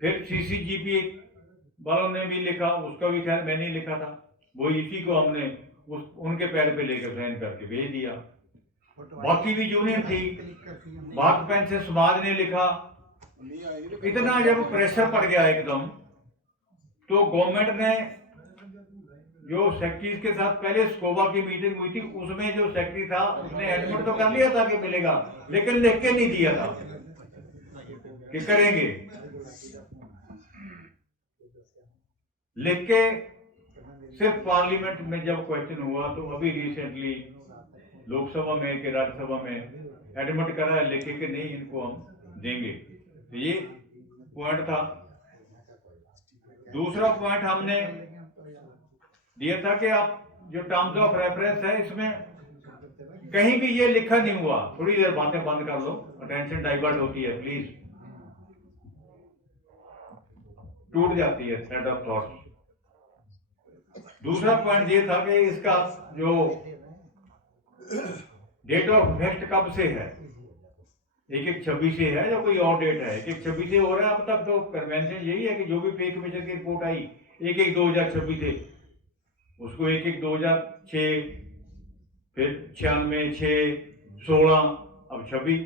फिर CCGP वालों ने भी लिखा, उसका भी खैर मैंने ही लिखा था, वो इसी को हमने उनके पैर पे लेकर साइन करके भेज दिया। बाकी भी यूनियन थी, बाग पेंशन समाज ने लिखा। इतना जब प्रेशर पड़ गया एकदम, तो गवर्नमेंट ने जो सेक्रेटरीज के साथ पहले स्कोबा की मीटिंग हुई थी, उसमें जो सेक्रेटरी था उसने एडमिट तो कर लिया था कि मिलेगा, लेकिन लिख के नहीं दिया था कि करेंगे। लिख के सिर्फ पार्लियामेंट में जब क्वेश्चन हुआ, तो अभी रिसेंटली लोकसभा में कि राज्यसभा में एडमिट करा है लिखे कि नहीं, इनको हम देंगे। तो ये पॉइंट था। दूसरा पॉइंट हमने दिया था कि आप जो टर्म्स ऑफ रेफरेंस है, इसमें कहीं भी ये लिखा नहीं हुआ, थोड़ी देर बातें बंद कर लो, अटेंशन डाइवर्ट होती है प्लीज, टूट जाती है थ्रेड ऑफ थॉट। दूसरा पॉइंट ये था कि इसका जो डेट ऑफ इफेक्ट कब से है, 1/1/26 से है या कोई और डेट है? 1/1/26 से हो रहा है अब तक। तो कन्वेंशन यही है कि जो भी पे कमीशन की रिपोर्ट आई 1/1/2026 से, उसको 1/1/2006, फिर 96, 6, 16, अब 26,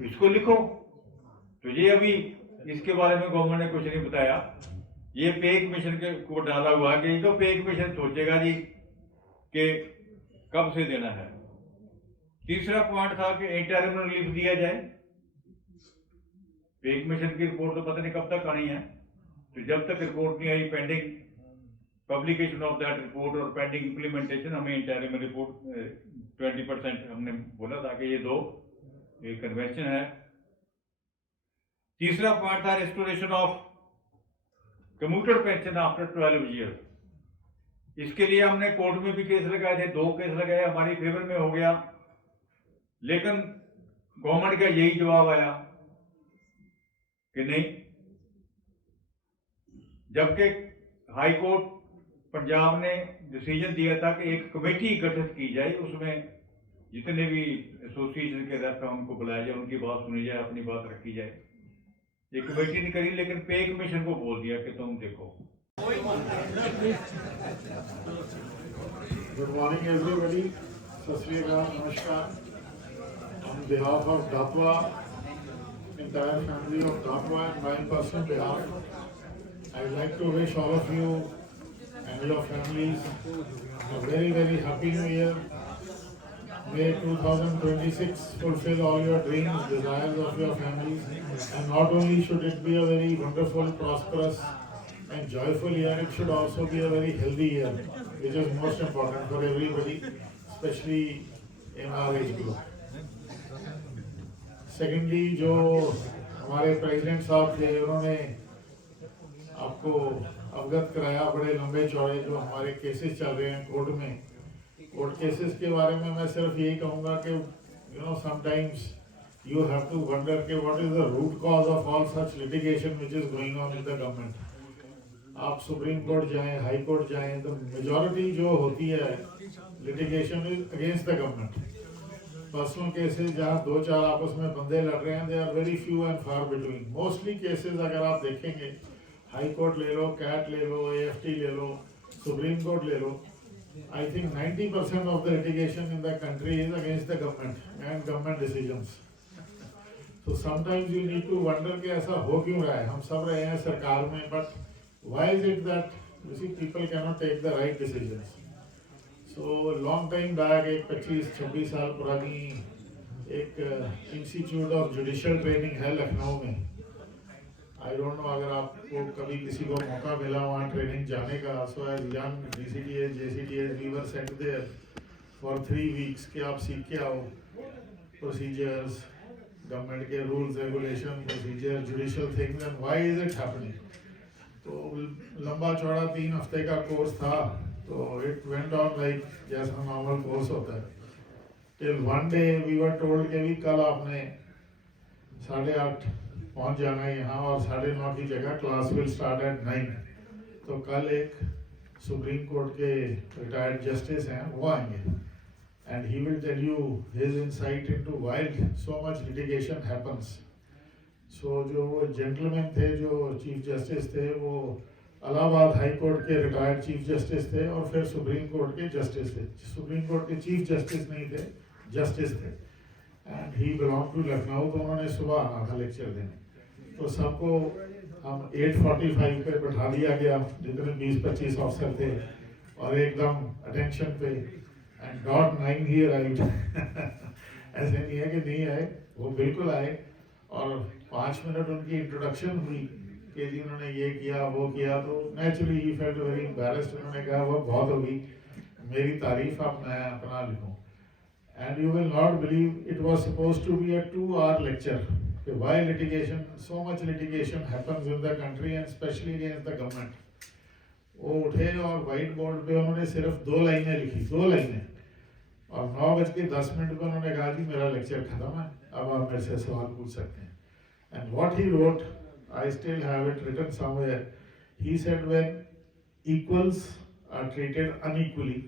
इसको लिखो। तो ये अभी इसके बारे में गवर्नमेंट ने कुछ नहीं बताया। ये पे कमीशन के को डाला हुआ कि तो पे कमीशन सोचेगा जी कि कब से देना है। तीसरा पॉइंट था कि इंटरिम रिलीफ दिया जाए। पे कमीशन की रिपोर्ट तो पता नहीं कब तक आनी है, तो जब तक रिपोर्ट नहीं आई pending publication of that report और पेंडिंग इम्प्लीमेंटेशन हमें इंटरिम रिपोर्ट 20% हमने बोला था कि ये दो, ये कन्वेंशन है। तीसरा पार्ट था restoration of commuted pension after 12 year. इसके लिए हमने कोर्ट में भी केस लगाए थे, 2 केस लगाए, हमारी फेवर में हो गया, लेकिन गवर्नमेंट का यही जवाब आया कि नहीं, जबकि हाई कोर्ट पंजाब ने डिसीजन दिया था कि एक कमेटी गठित की जाए, उसमें जितने भी एसोसिएशन के रेप हैं उनको बुलाया जाए, उनकी बात सुनी जाए, अपनी बात रखी जाए। ये कमेटी नहीं करी, लेकिन पे कमीशन को बोल दिया कि तुम देखो। Good morning, everybody. Sat Sri Akal, Namaskar. On behalf of Datwa, entire family of Datwa, and my personal behalf, I would like to wish all of you and your families a very, very happy New Year. May 2026 fulfill all your dreams, desires of your families, and not only should it be a very wonderful, prosperous, and joyful year, it should also be a very healthy year, which is most important for everybody, especially in our age group. Secondly, जो हमारे president साहब थे, उन्होंने आपको अवगत कराया बड़े लंबे चौड़े जो हमारे केसेस चल रहे हैं कोर्ट में। कोर्ट केसेस के बारे में मैं सिर्फ यही कहूँगा कि sometimes you have to wonder कि what is the root cause of all such litigation which is going on in the government. आप सुप्रीम कोर्ट जाएं, हाई कोर्ट जाएं, तो मेजॉरिटी जो होती है litigation is against the government. Personal cases जहाँ 2-4 आपस में बंदे लड़ रहे हैं, they are very few and far between. Mostly cases अगर आप देखेंगे, हाई कोर्ट ले लो, कैट ले लो, AFT ले लो, सुप्रीम कोर्ट ले लो, I think 90% of the litigation in the country is against the government and government decisions. So sometimes you need to wonder कि ऐसा हो क्यों रहा है। हम सब रहे हैं सरकार में, but why is it that you see people cannot take the right decisions? So long time back, एक 25-26 साल पुरानी एक इंस्टीट्यूट ऑफ जुडिशियल ट्रेनिंग है लखनऊ में। आई डोंट नो अगर आपको कभी किसी को मौका मिला वहाँ ट्रेनिंग जाने का। So as young DCDS, JCDS, we were sent there for 3 weeks कि आप सीख के आओ प्रोसीजर्स, गवर्नमेंट के rules regulation, procedure, judicial things and why is it happening. तो लंबा चौड़ा 3 हफ्ते का कोर्स था, तो इट वेंट ऑन लाइक जैसा नॉर्मल कोर्स होता है, till one day we were told कि भी कल आपने 8:30 पहुंच जाना है यहाँ, और 9:30 की जगह क्लास विल स्टार्ट एट 9। तो कल एक सुप्रीम कोर्ट के रिटायर्ड जस्टिस हैं, वो आएंगे and he will tell you his insight into why so much litigation happens. So जो वो जेंटलमैन थे, जो चीफ जस्टिस थे, वो इलाहाबाद हाई कोर्ट के रिटायर्ड चीफ जस्टिस थे और फिर सुप्रीम कोर्ट के जस्टिस थे। सुप्रीम कोर्ट के चीफ जस्टिस नहीं थे, जस्टिस थे, and he belong to Lucknow. तो उन्होंने सुबह आना था लेक्चर देने, तो सबको हम 8:45 पे बैठा दिया गया, जितने 20-25 ऑफिसर थे, और एकदम अटेंशन पे, एंड डॉट 9 ही अराइव्ड। ऐसे नहीं है कि नहीं आए, वो बिल्कुल आए, और 5 मिनट उनकी इंट्रोडक्शन हुई कि जी उन्होंने ये किया वो किया, तो naturally he felt very embarrassed. उन्होंने कहा वो बहुत होगी, मेरी तारीफ अब मैं अपना लिखूं। And you will not believe, it was supposed to be a 2-hour lecture. Why litigation, so much litigation happens in the country and especially against the government. वो उठे और व्हाइट बोर्ड पे उन्होंने सिर्फ 2 लाइनें लिखी, 2 लाइनें, और 9:10 पे उन्होंने कहा जी मेरा लेक्चर खत्म है, अब आप मेरे से सवाल पूछ सकते हैं। And what he wrote, I still have it written somewhere. He said when equals are treated unequally,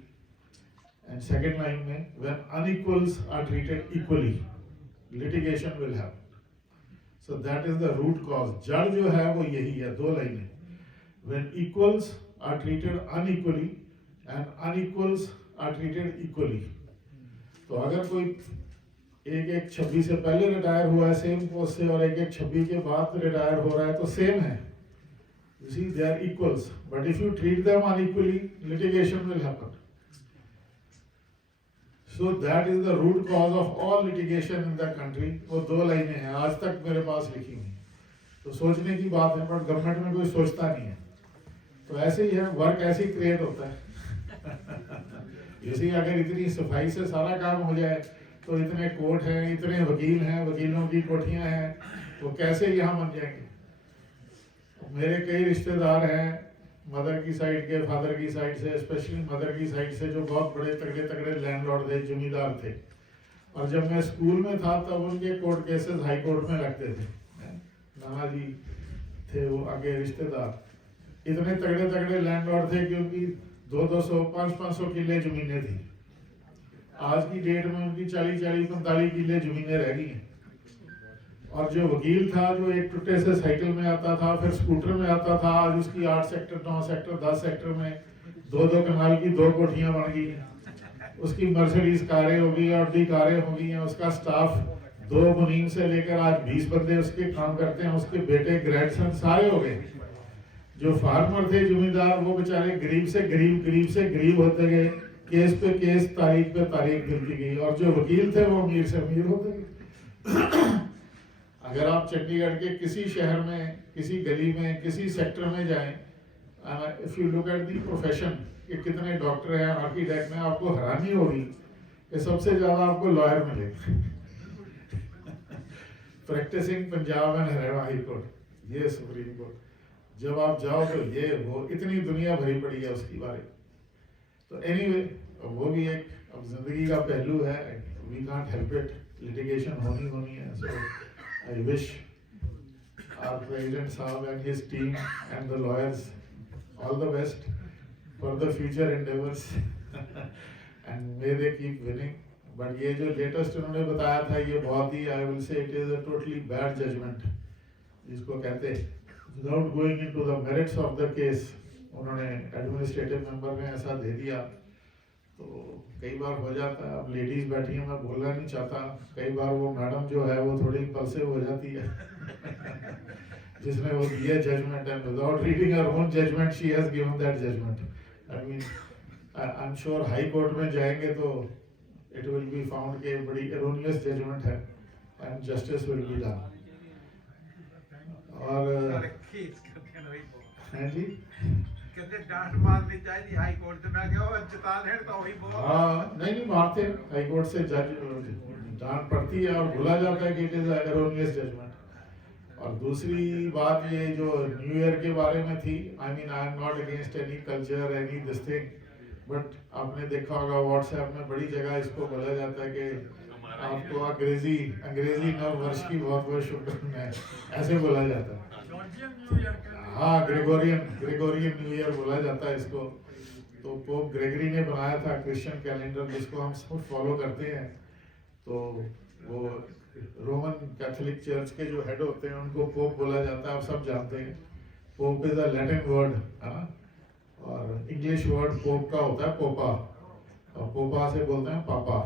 and second line में when unequals are treated equally, litigation will happen. So that is the root cause. जड़ जो है वो यही है, 2 लाइनें, when equals are treated unequally and unequals are treated equally. तो अगर कोई 1-1-26 से पहले रिटायर हुआ है सेम पोस्ट से, और 1-1-26 के बाद रिटायर हो रहा है, तो सेम है। You see, they are equals, but if you treat them unequally, litigation will happen. So that is the root cause of all litigation in the country. वो 2 लाइनें हैं, आज तक मेरे पास लिखी हुई। तो सोचने की बात है, पर गवर्नमेंट में कोई सोचता नहीं है। तो ऐसे ही है, वर्क ऐसे ही क्रिएट होता है। इसी अगर इतनी सफाई से सारा काम हो जाए तो इतने कोर्ट हैं, इतने वकील हैं, वकीलों की कोठियां हैं, तो कैसे यहाँ बन जाएंगे। मेरे कई रिश्तेदार हैं मदर की साइड के, फादर की साइड से, स्पेशली मदर की साइड से, जो बहुत बड़े तगड़े तगड़े लैंडलॉर्ड थे, जमींदार थे। और जब मैं स्कूल में था तब उनके कोर्ट केसेस हाई कोर्ट में लगते थे। नाना जी थे वो आगे रिश्तेदार, इतने तगड़े तगड़े लैंडलॉर्ड थे कि उनकी 200-200, 500-500 किले जमीनें थी। आज की डेट में उनकी 40-40, 45 किले जमीनें रह गई हैं। और जो वकील था, जो एक टुट्टे से साइकिल में आता था, फिर स्कूटर में आता था, आज उसकी 8 सेक्टर, 9 सेक्टर, 10 सेक्टर में 2-2 कनाल की 2 कोठियां बन गई हैं। उसकी मर्सिडीज कारें हो गई, ऑडी कारें हो गई हैं। उसका स्टाफ 2 मुनीम से लेकर आज 20 बंदे उसके काम करते हैं। उसके बेटे, ग्रैंडसन सारे हो गए। जो फार्मर थे, जमींदार, वो बेचारे गरीब से गरीब होते गए। केस पे केस, तारीख पे तारीख मिलती गई। और जो वकील थे वो अमीर से अमीर होते गए। अगर आप चंडीगढ़ के किसी शहर में, किसी गली में, किसी सेक्टर में जाएं, if you look at the profession कि कितने डॉक्टर हैं, आर्किटेक्ट में, आपको हैरानी होगी कि सबसे ज्यादा आपको लॉयर मिलेंगे। Practising Punjab and Haryana high court, ये सुप्रीम कोर्ट। जब आप जाओ तो ये वो इतनी दुनिया भरी पड़ी है उसकी बारे। तो एनीवे, वो भी एक अब जिंदगी का पहलू है, we can't help it, litigation होनी है। So I wish our President Saab and his team and the lawyers all the best for the future endeavors and may they keep winning. But ये जो लेटेस्ट उन्होंने बताया था, ये बहुत ही, I will say it is a totally bad judgment, जिसको कहते हैं, without going into the merits of the case, उन्होंने एडमिनिस्ट्रेटिव मेंबर ने ऐसा दे दिया। तो कई बार हो जाता है, अब लेडीज बैठी हैं, मैं बोलना नहीं चाहता, कई बार वो मैडम जो है वो थोड़ी इम्पल्सिव हो जाती है। जिसने वो दिया judgment, and without reading her own judgment she has given that judgment. I mean, I am sure high court में जाएंगे तो इट विल बी फाउंड के बड़ी एरोनियस जजमेंट है and justice will be done. और हैं जी, कहते डांट मारनी चाहिए हाई कोर्ट से। मैं क्या जिता लें तो वही बहुत। हाँ, नहीं मारते, हाई कोर्ट से जज डांट पड़ती है और भूला जाता है कि इट इज एरोनियस जजमेंट। और दूसरी बात, ये जो न्यू ईयर के बारे में थी, आई mean I am not against any culture, any this thing, but आपने देखा होगा व्हाट्सएप में बड़ी जगह इसको बोला जाता है कि आपको अंग्रेजी नव वर्ष की बहुत बहुत शुभकामनाएं, ऐसे बोला जाता है। हाँ, ग्रेगोरियन न्यू ईयर बोला जाता है इसको। तो पोप ग्रेगरी ने बनाया था क्रिश्चियन कैलेंडर, जिसको हम सब फॉलो करते हैं। तो वो रोमन कैथोलिक चर्च के जो हेड होते हैं उनको पोप बोला जाता है, आप सब जानते हैं। Pope is a Latin word, है ना, और इंग्लिश वर्ड पोप का होता है पोपा, और पोपा से बोलते हैं पापा।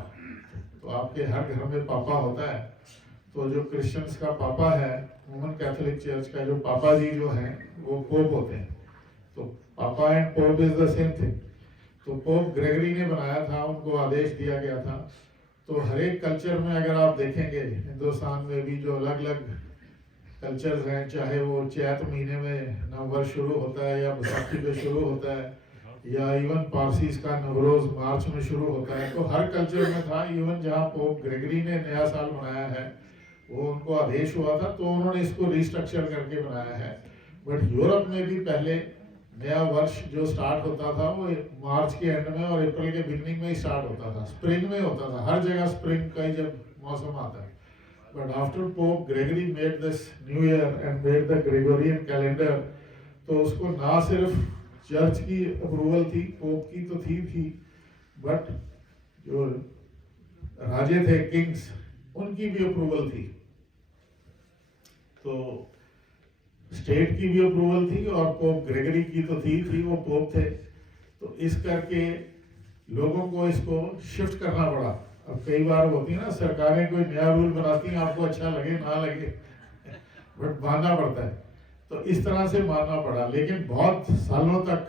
तो आपके हर घर में पापा होता है। तो जो क्रिश्चियंस का पापा है, रोमन कैथोलिक चर्च का जो पापा जी जो हैं वो पोप होते हैं। तो पापा and pope is the same thing. तो पोप ग्रेगरी ने बनाया था, उनको आदेश दिया गया था। तो हर एक कल्चर में अगर आप देखेंगे, हिंदुस्तान में भी जो अलग अलग कल्चर्स हैं, चाहे वो चैत महीने में नववर्ष शुरू होता है या बैसाखी पे शुरू होता है, या इवन पारसीज का नवरोज मार्च में शुरू होता है, तो हर कल्चर में था। इवन जहाँ पोप ग्रेगरी ने नया साल बनाया है, वो उनको आदेश हुआ था, तो उन्होंने इसको रिस्ट्रक्चर करके बनाया है। बट यूरोप में भी पहले नया वर्ष जो स्टार्ट होता था वो मार्च के एंड में और अप्रैल के बिगनिंग में ही स्टार्ट होता था, स्प्रिंग में होता था। हर जगह स्प्रिंग का ही जब मौसम आता है। But after pope Gregory made this new year and made the Gregorian calendar, तो उसको ना सिर्फ चर्च की अप्रूवल थी, पोप की तो थी, बट जो राजे थे, किंग्स, उनकी भी अप्रूवल थी। तो स्टेट की भी अप्रूवल थी और पोप ग्रेगरी की तो थी, वो पोप थे। तो इस करके लोगों को इसको शिफ्ट करना पड़ा। अब कई बार होती है ना, सरकारें कोई नया रूल बनाती हैं, आपको अच्छा लगे ना लगे, बट मानना पड़ता है। तो इस तरह से मानना पड़ा, लेकिन बहुत सालों तक,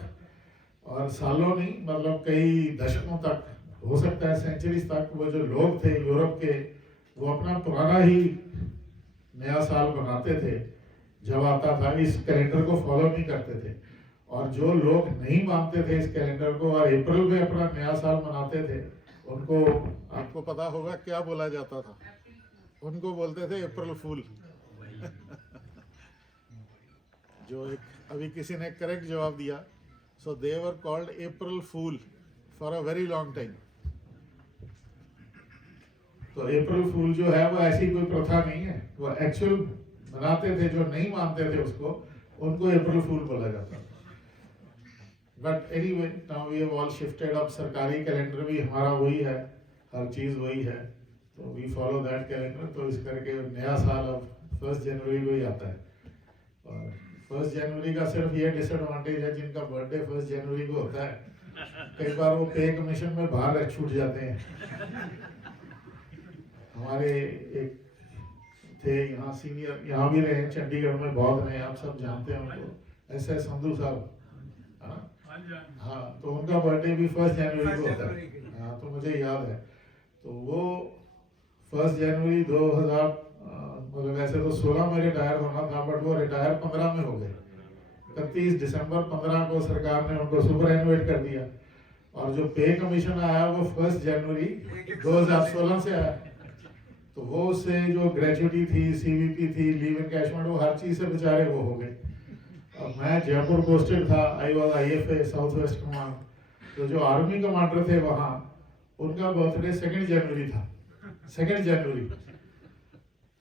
और सालों नहीं मतलब कई दशकों तक, हो सकता है सेंचुरीज तक, वो जो लोग थे यूरोप के, वो अपना पुराना ही नया साल बनाते थे जब आता था, इस कैलेंडर को फॉलो नहीं करते थे। और जो लोग नहीं मानते थे इस कैलेंडर को और अप्रैल में अपना नया साल मनाते थे, उनको आपको पता होगा क्या बोला जाता था, उनको बोलते थे अप्रैल फूल। जो एक अभी किसी ने करेक्ट जवाब दिया, so they were called April fool for a very long time. तो अप्रैल फूल जो है वो ऐसी कोई प्रथा नहीं है, वो एक्चुअल मनाते थे, जो नहीं मानते थे उसको, उनको अप्रैल फूल बोला जाता था। But anyway, now we have all shifted. अब सरकारी कैलेंडर भी हमारा वही है, हर चीज़ वही है, तो वी फॉलो दैट कैलेंडर। तो इस करके नया साल अब 1 जनवरी को ही आता है। और 1 जनवरी का सिर्फ ये डिसएडवांटेज है, जिनका बर्थडे 1 जनवरी को होता है, कई बार वो पे कमीशन में बाहर छूट जाते हैं। हमारे एक थे यहाँ सीनियर, यहाँ भी रहे, चंडीगढ़ में बहुत रहे, आप सब जानते हैं उनको, ऐसे संधू साहब, हाँ, तो उनका बर्थडे भी 1 जनवरी को होता है। हाँ, तो मुझे याद है। तो वो 1 जनवरी 2000, मतलब वैसे तो 16 में रिटायर होना था, बट वो रिटायर 15 में हो गए। 31 दिसंबर 15 को सरकार ने उनको सुपर एनुएट कर दिया, और जो पे कमीशन आया वो 1 जनवरी 2016 से आया। तो वो उससे जो ग्रेजुटी थी, सीवीपी थी, लीव एनकैशमेंट, वो हर चीज़ से बेचारे वो हो गए। अब मैं जयपुर पोस्टेड था, I was IFA south west command. तो जो आर्मी कमांडर थे वहाँ, उनका बर्थडे 2 जनवरी था, 2 जनवरी।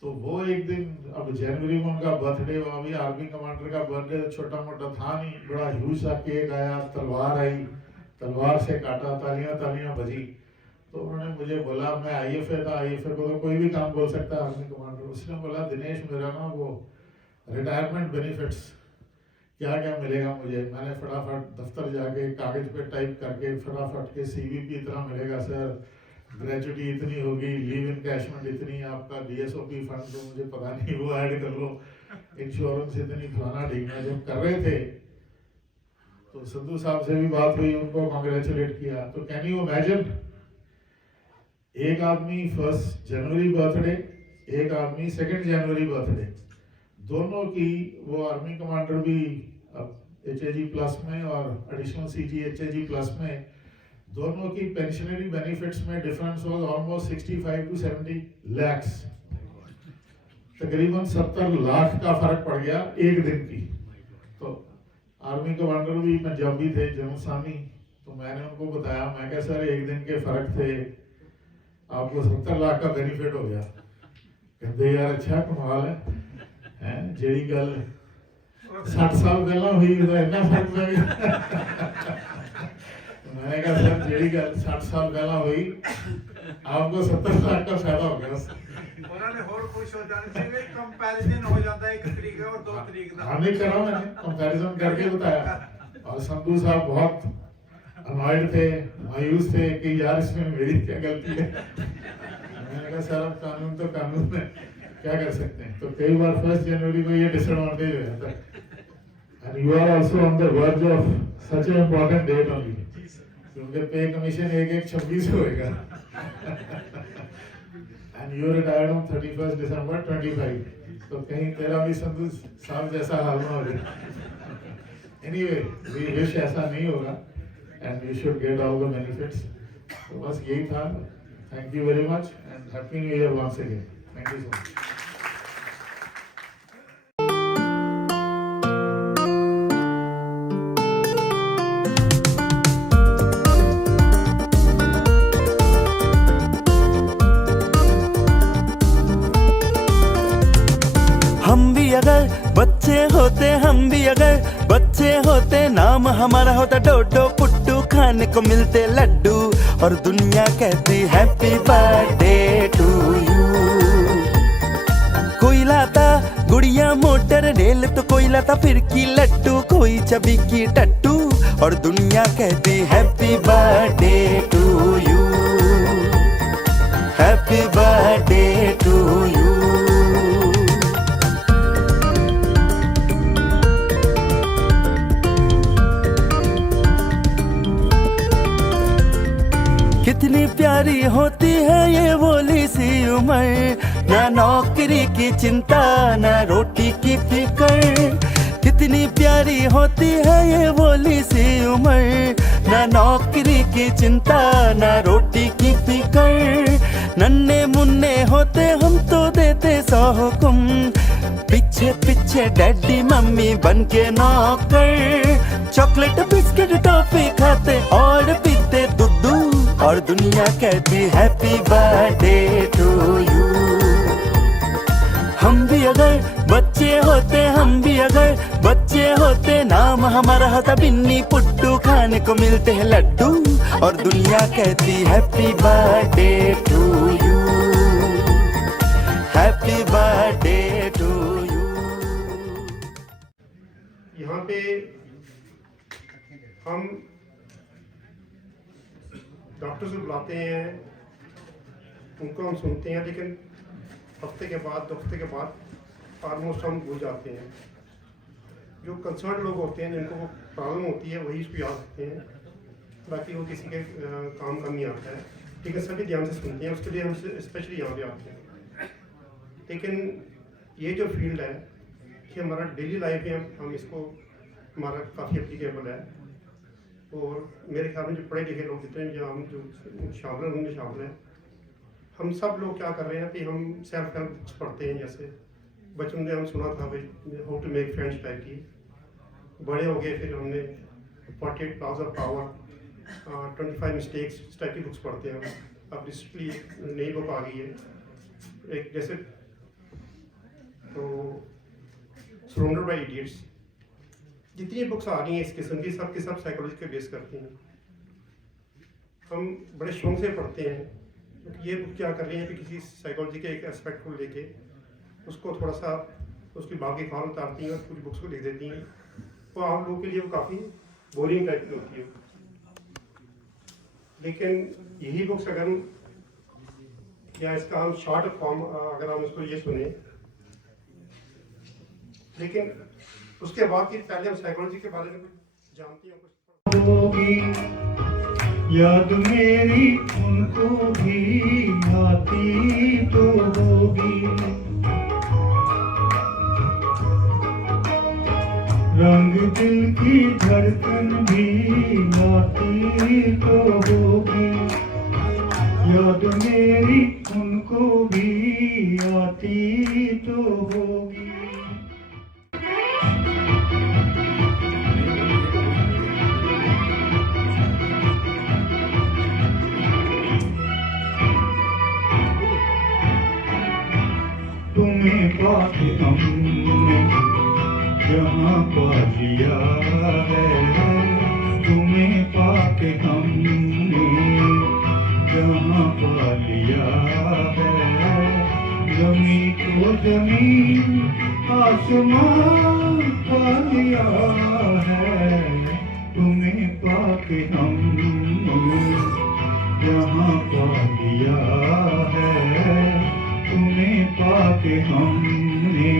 तो वो एक दिन, अब जनवरी में उनका बर्थडे, वहाँ भी आर्मी कमांडर का बर्थडे तो छोटा मोटा था नहीं, बड़ा ह्यूज सा केक आया, तलवार आई, तलवार से काटा, तालियां तालियां बजी। तो उन्होंने मुझे बोला, मैं IFA था, IFA को तो कोई भी काम बोल सकता है आर्मी कमांडर। उसने बोला, दिनेश मेरा ना वो रिटायरमेंट बेनिफिट्स क्या क्या मिलेगा मुझे। मैंने फटाफट दफ्तर जाके कागज पे टाइप करके फटाफट के CVP इतना मिलेगा सर, ग्रेजुटी इतनी होगी, लीव इनकैशमेंट इतनी, आपका DSOP फंड तो मुझे पता नहीं वो ऐड कर लो, इंश्योरेंस इतनी, फलाना ढींगना, जो कर रहे थे। तो संधू साहब से भी बात हुई, उनको कॉन्ग्रेचुलेट किया। तो कैन यू इमेजिन, एक आदमी 1 जनवरी बर्थडे, एक आदमी 2 जनवरी बर्थडे, दोनों की, वो आर्मी कमांडर भी अब HAG प्लस में और एडिशनल CG HAG प्लस में, दोनों की पेंशनरी बेनिफिट्स में difference was almost 65 to 70 lakhs। तकरीबन 70 लाख का फर्क पड़ गया एक दिन की। तो आर्मी कमांडर भी पंजाबी थे, जमुसानी। तो मैंने उनको बताया, मैं कहा सर एक दिन के फर्क थे, आपको 70 लाख का बेनिफिट हो गया। कहते यार अच्छा कमाल है, जेडी गल 60 साल पहला हुई तो इतना फर्क पड़ गया। मैंने कहा सर जेडी गल 60 साल पहला हुई, आपको 70 लाख का फायदा हो गया। उन्होंने और खुश हो जाने से कंपैरिजन हो जाता है 1 तरीक और 2 तरीक का। हाँ, नहीं करा, मैंने कंपैरिजन करके बताया। और संधू साहब बहुत अनॉयड थे, मायूस थे कि यार इसमें मेरी क्या गलती है। मैंने कहा सर अब कानून तो कानून है, क्या कर सकते हैं। तो कई बार 1 जनवरी को ये डिसएडवांटेज हो जाता है। And you are also on the verge of such an important date only, क्योंकि पे कमीशन 1/1/26 होएगा। And you retired on 31 December 25। तो कहीं तेरा भी संधू साहब जैसा हाल ना हो जाए। एनीवे, वी विश ऐसा नहीं होगा, and you should get all the benefits. तो बस यही था। Thank you very much and happy new year once again. Thank you so much. हम भी अगर बच्चे होते, हम भी अगर बच्चे होते, नाम हमारा होता डोडो पुट्टू, खाने को मिलते लड्डू, और दुनिया कहती हैप्पी बर्थडे टू यू। कोई लाता गुड़िया मोटर रेल, तो कोई लाता फिर की लट्टू, कोई चबी की टट्टू, और दुनिया कहती happy birthday to you, happy birthday to you. कितनी प्यारी होती है ये भोली सी उम्र, ना नौकरी की चिंता, ना रोटी की फिक्र। कितनी कितनी प्यारी होती है ये भोली सी उम्र, ना नौकरी की चिंता ना रोटी की फिकर, नन्हे मुन्ने होते हम तो देते 100 हुक्म, पीछे पीछे डैडी मम्मी बन के नौकर, चॉकलेट बिस्किट टॉफी खाते और पीते दूध, और दुनिया कहती हैप्पी बर्थडे टू यू। हम भी अगर बच्चे होते, हम भी अगर बच्चे होते, नाम हमारा होता बिन्नी पुट्टू, खाने को मिलते हैं लड्डू, और दुनिया कहती happy birthday to you, happy birthday to you. यहाँ पे हम डॉक्टर से बुलाते हैं, उनको हम सुनते हैं, लेकिन हफ्ते के बाद 2 हफ्ते के बाद ऑलमोस्ट हम भूल जाते हैं। जो कंसर्न लोग होते हैं जिनको प्रॉब्लम होती है वही इसको याद रखते हैं, बाकी वो किसी के काम का नहीं आता है, लेकिन सभी ध्यान से सुनते हैं, उसके लिए हम स्पेशली यहाँ पे आते हैं। लेकिन ये जो फील्ड है कि हमारा डेली लाइफ में हम इसको हमारा काफ़ी एप्लीकेबल है, और मेरे ख्याल में जो पढ़े लिखे लोग जितने भी हम जो शामिल हैं उनमें शामिल हैं। हम सब लोग क्या कर रहे हैं कि हम सेल्फ हेल्प बुक्स पढ़ते हैं, जैसे बचपन में हम सुना था भाई how to make friends type की, बड़े हो गए फिर हमने 48 लॉज ऑफ पावर, 25 मिस्टेक्स इस टाइप की बुक्स पढ़ते हैं। अब रिसेंटली नई बुक आ गई है एक, जैसे तो सराउंडेड बाय इडियट्स, जितनी बुक्स आ रही हैं इस किस्म की सब साइकोलॉजी के बेस करती हैं। हम बड़े शौक से पढ़ते हैं, क्योंकि ये बुक क्या कर रही है कि किसी साइकोलॉजी के एक एस्पेक्ट को लेके उसको थोड़ा सा उसकी बाकी खाल उतारती हैं और कुछ बुक्स को लिख देती हैं, तो आप लोगों के लिए वो काफ़ी बोरिंग टाइप की होती है। लेकिन यही बुक्स अगर हम या इसका हम शॉर्ट फॉर्म अगर हम उसको ये सुने, लेकिन उसके बाद कि पहले हम साइकोलॉजी के बारे में कुछ जानते हैं, कुछ याद मेरी उनको भी आती तो होगी, रंग दिल की धड़कन भी आती तो होगी, याद मेरी उनको भी आती तो होगी। तुम्हें पाके हमने जहाँ पा लिया है, तुम्हें पाके हमने जहाँ पा लिया है, ज़मीं को ज़मीन आसमान पा लिया है, तुम्हें पाके हमने जहाँ पा लिया है, तुम्हें पाके हमने।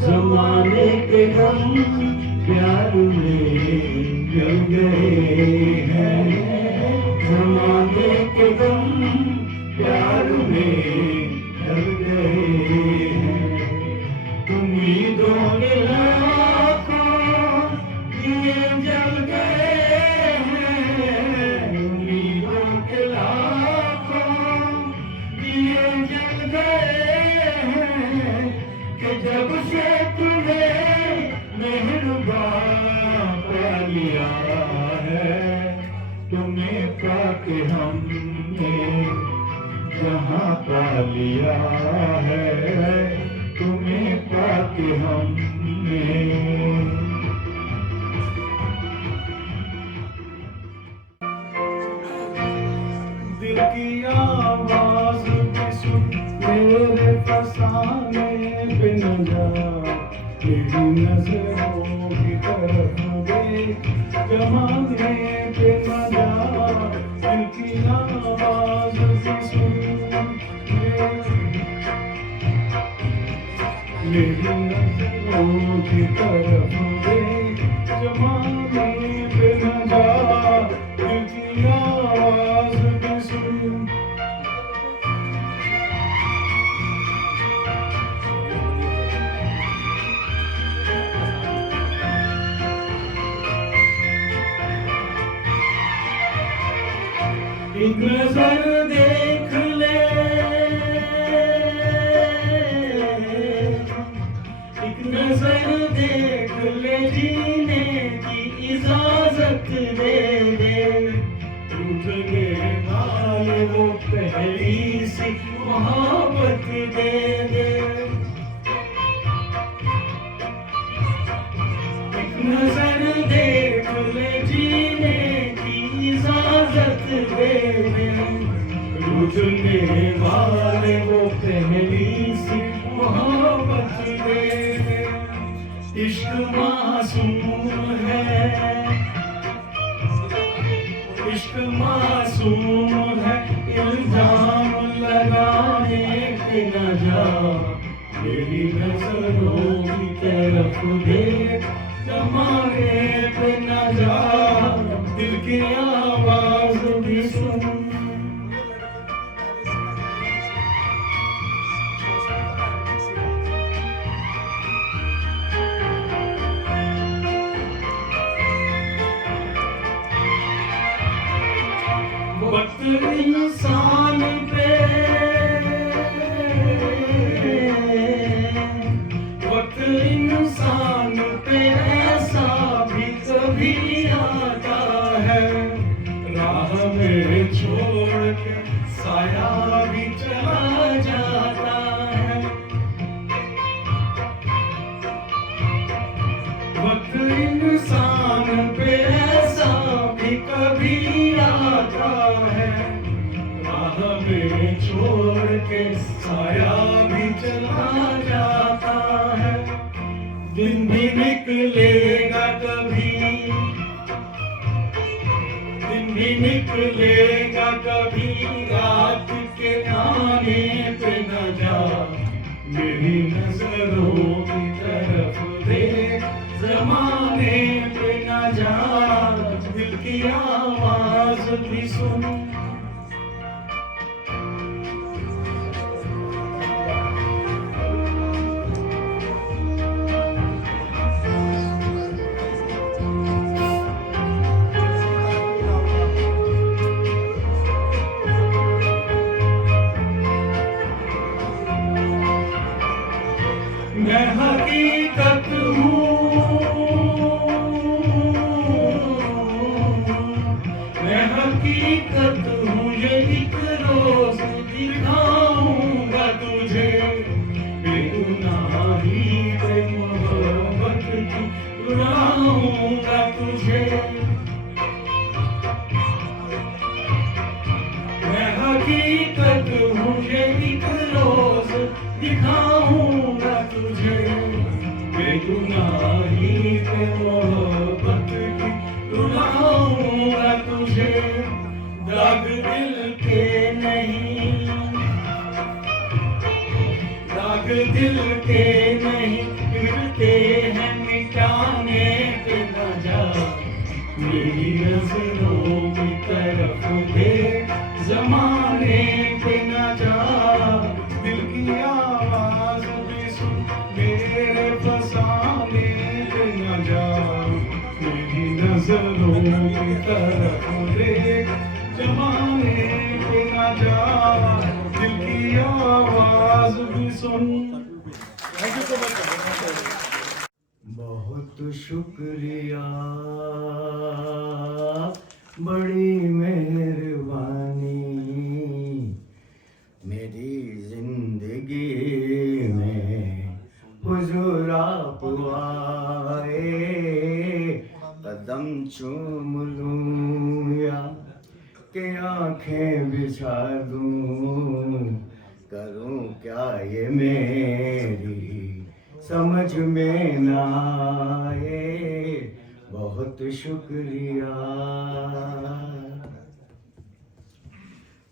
ज़माने के गम प्यार में जल गए हैं, ज़माने के गम प्यार में जल गए हैं, उम्मीदों के लाखों दिए जल गए हैं, उम्मीदों के जल गए हैं, कि जब से तुम्हें मेहरबान पा लिया है, तुम्हें पाके हमने जहाँ पा लिया है, तुम्हें पाके हमने। दिल की आवाज़ भी सुन मेरे फसाने पे न जा, तेरी नजरों की तरफ देख जमाने पे न जा, दिल की आवाज़ भी सुन मेरी नजरों की तरफ देख जमाने पे न जा, दिल की आवाज़ भी सुन। एक नजर देख ले, एक नजर देख ले, जीने की इजाजत दे दे, टूटने वाले वो पहली सी मोहब्बत दे दे, एक नजर देख ले, जीने की इजाजत दे दे, टूटने वाले वो पहली सी मोहब्बत दे दे। इश्क मासूम है, इश्क मासूम है, इल्जाम लगाने पे न जा, मेरी नजरों की तरफ देख, जमाने पे न जा, दिल की आवाज भी सुन। वक्त इंसान पे, वक्त इंसान पे ऐसा भी कभी आता है, राह में छोड़ के साया भी चला जाता है, वक्त इंसान पे ऐसा भी कभी आता है, राह में छोड़ के साया भी चला जाता है, दिन भी निकलेगा कभी, दिन भी निकलेगा कभी, रात के आने पे न जा, मेरी नजरों की तरफ देख, जमाने पे न जा, दिल की आवाज भी सुन। मैं हकीकत हूँ, मैं हकीकत हूँ, ये एक रोज दिखाऊंगा तुझे, बेगुनाही पे मोहब्बत की रुलाऊंगा तुझे, मैं हकीकत हूँ, ये एक रोज दिखाऊंगा तुझे, बेगुनाही पे मोहब्बत की रुलाऊंगा तुझे, दाग दिल के नहीं, दाग दिल के नहीं, मिलते हैं मिटाने पे न जा, मेरी नजरों की तरफ देख, जमाने पे न जा, दिल की आवाज भी सुन, मेरे फसाने पे न जा, मेरी नजरों की तरफ देख, जमाने पे न जा, दिल की आवाज भी सुन। बहुत शुक्रिया, बड़ी मेहरबानी, मेरी जिंदगी में हुजूर आप आए, कदम चूम लूं या के आंखें बिछा दूं, करूं क्या ये मेरी समझ में ना आए, बहुत शुक्रिया।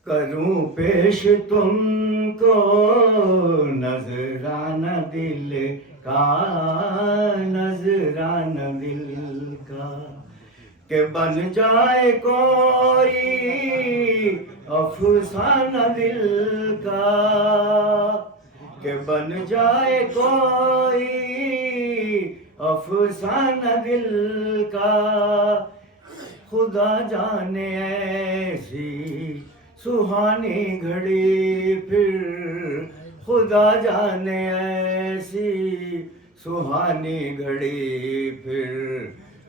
करूं पेश तुमको नजराना दिल का, नजराना दिल का, के बन जाए कोई अफसाना दिल का, के बन जाए कोई अफसाना दिल का, खुदा जाने ऐसी सुहानी घड़ी फिर, खुदा जाने ऐसी सुहानी घड़ी फिर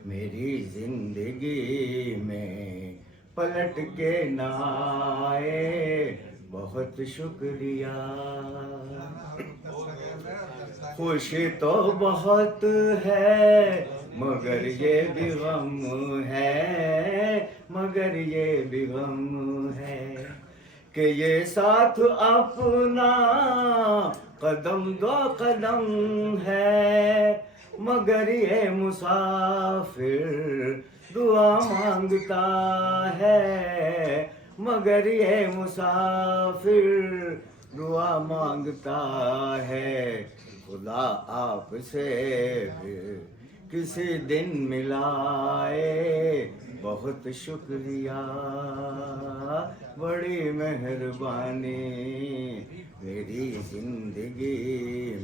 मेरी जिंदगी में पलट के ना आए, बहुत शुक्रिया। खुशी तो बहुत है मगर ये भी गम है, मगर ये भी गम है कि ये साथ अपना कदम दो कदम है, मगर ये मुसाफिर दुआ मांगता है, मगर ये मुसाफिर दुआ मांगता है। खुदा आपसे फिर किसी दिन मिलाए, बहुत शुक्रिया, बड़ी मेहरबानी मेरी जिंदगी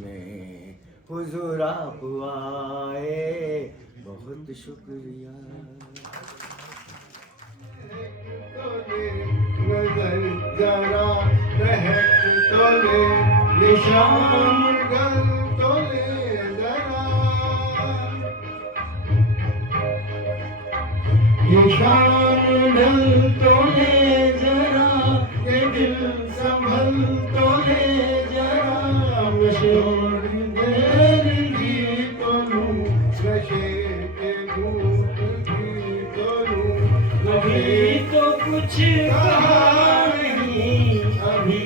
में हुजूर आप आए, बहुत शुक्रिया। नजर जरा महक तो ले, निशान गल तो ले जरा, निशान गल तो ले जरा, ये दिल संभल तो ले जरा, मशहूर देर की तो लूं, नशे के धूप की तो लूं, अभी तो कुछ कहा नहीं, अभी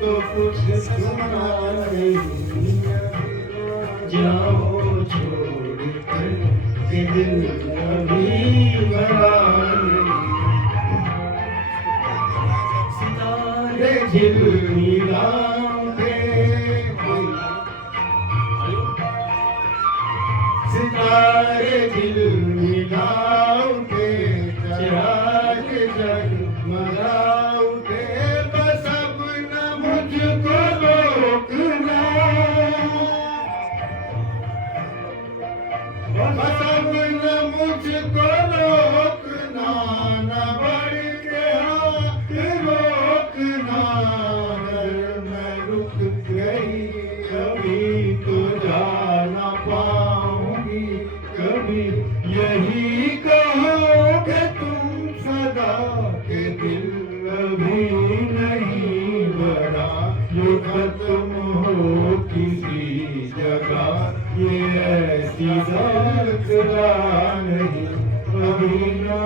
तो कुछ सुना नहीं, जाओ छोड़ कर के दिल अभी भरा नहीं, सितारे झिलमिलाते, सितारे झिलमिलाते, चिराग जगमगाते, बस अब न मुझको रोकना, बस अब न मुझको रोकना, न बढ़ के हाथ रोकना, अगर मैं रुक गई कभी तो जा न पाऊंगी कभी, यही कहोगे तुम सदा के दिल अभी नहीं बड़ा, जो खत्म हो किसी जगह, ये ऐसी ज़रा नहीं, अभी ना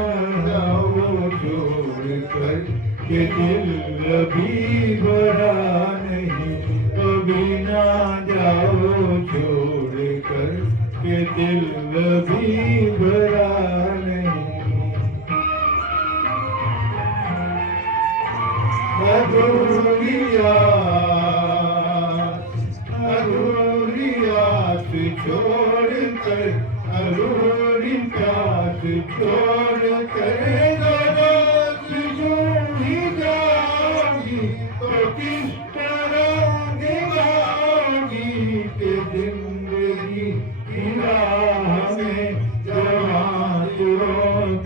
जाओ छोड़ कर के दिल अभी बड़ा नहीं, अभी ना जाओ छोड़ कर के दिल अभी बड़ा नहीं। अधूरिया अधूरिया छोड़ कर, अधूरी प्यास छोड़ कर, रोज यूं ही जाओगी तो किस तरह निभाओगी कि जिंदगी की राह में, जहाँ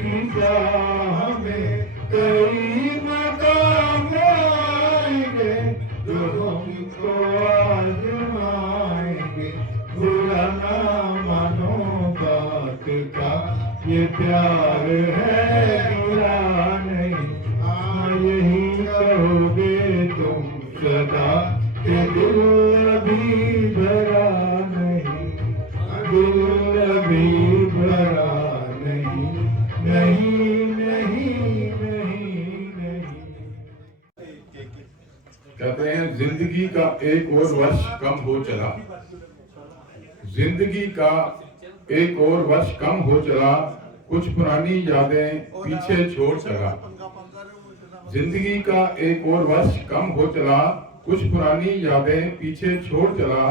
की चाह में कई मकाम आएंगे जो हमको आजमाएंगे, बुरा ना मानो बात का, ये प्यार है बुरा नहीं, हाँ यही कहोगे तुम सदा के दिल अभी भरा नहीं, दिल अभी भरा नहीं, नहीं नहीं नहीं नहीं। कहते हैं जिंदगी का एक और वर्ष कम हो चला, जिंदगी का एक और वर्ष कम हो चला, कुछ पुरानी यादें पीछे छोड़ चला, जिंदगी का एक और वर्ष कम हो चला, कुछ पुरानी यादें पीछे छोड़ चला,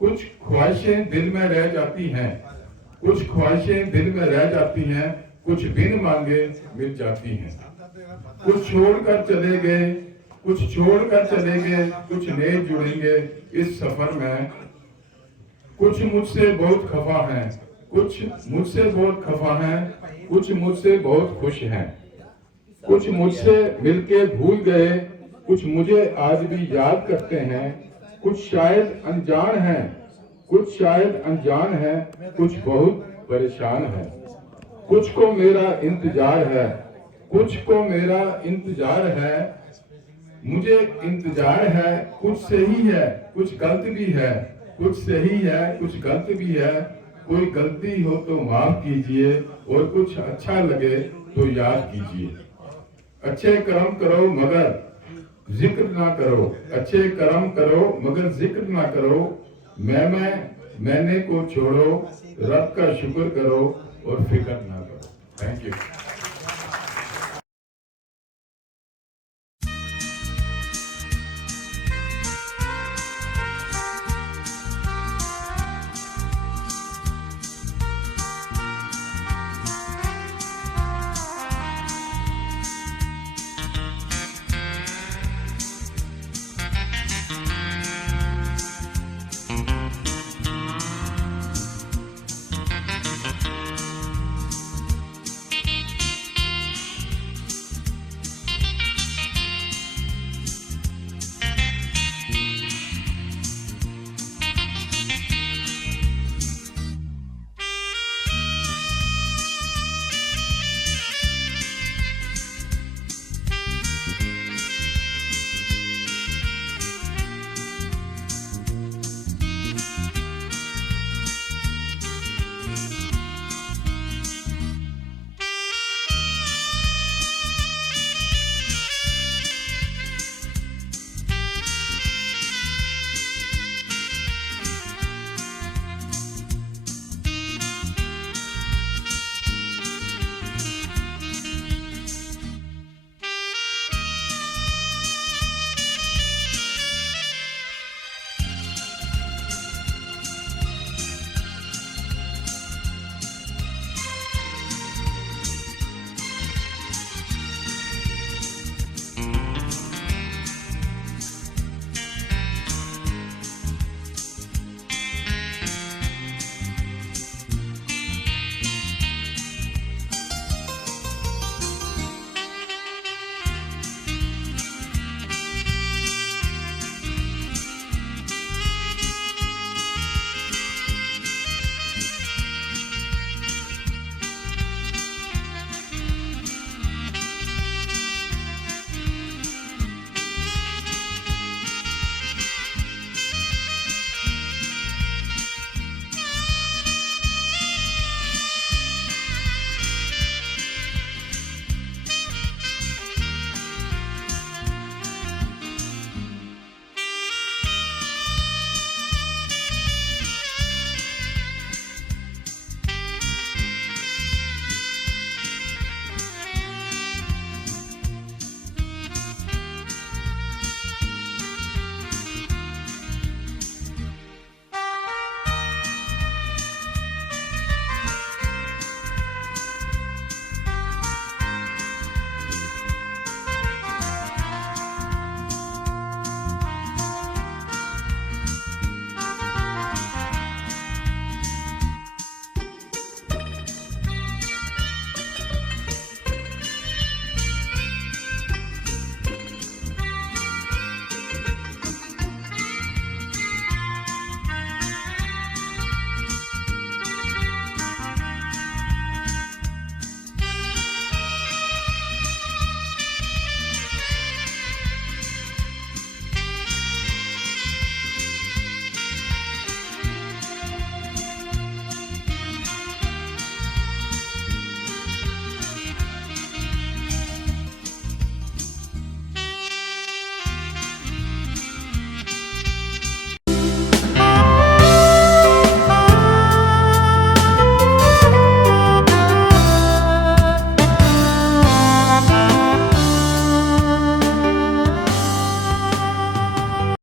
कुछ ख्वाहिशें दिल में रह जाती हैं, कुछ ख्वाहिशें दिल में रह जाती हैं, कुछ बिन मांगे मिल जाती हैं, कुछ छोड़कर चले गए, कुछ छोड़कर चले गए, कुछ नए जुड़ेंगे इस सफर में, कुछ मुझसे बहुत खफा हैं, कुछ मुझसे बहुत खफा हैं, कुछ मुझसे बहुत खुश हैं, कुछ मुझसे मिलके भूल गए, कुछ मुझे आज भी याद करते हैं, कुछ शायद अनजान हैं, कुछ शायद अनजान हैं, कुछ बहुत परेशान हैं, कुछ को मेरा इंतजार है, कुछ को मेरा इंतजार है, मुझे इंतजार है, कुछ सही है, कुछ गलत भी है, कुछ सही है, कुछ गलत भी है, कोई गलती हो तो माफ कीजिए और कुछ अच्छा लगे तो याद कीजिए। अच्छे कर्म करो मगर जिक्र ना करो, अच्छे कर्म करो मगर जिक्र ना करो, मैंने को छोड़ो, रब का शुक्र करो और फिक्र ना करो। Thank you.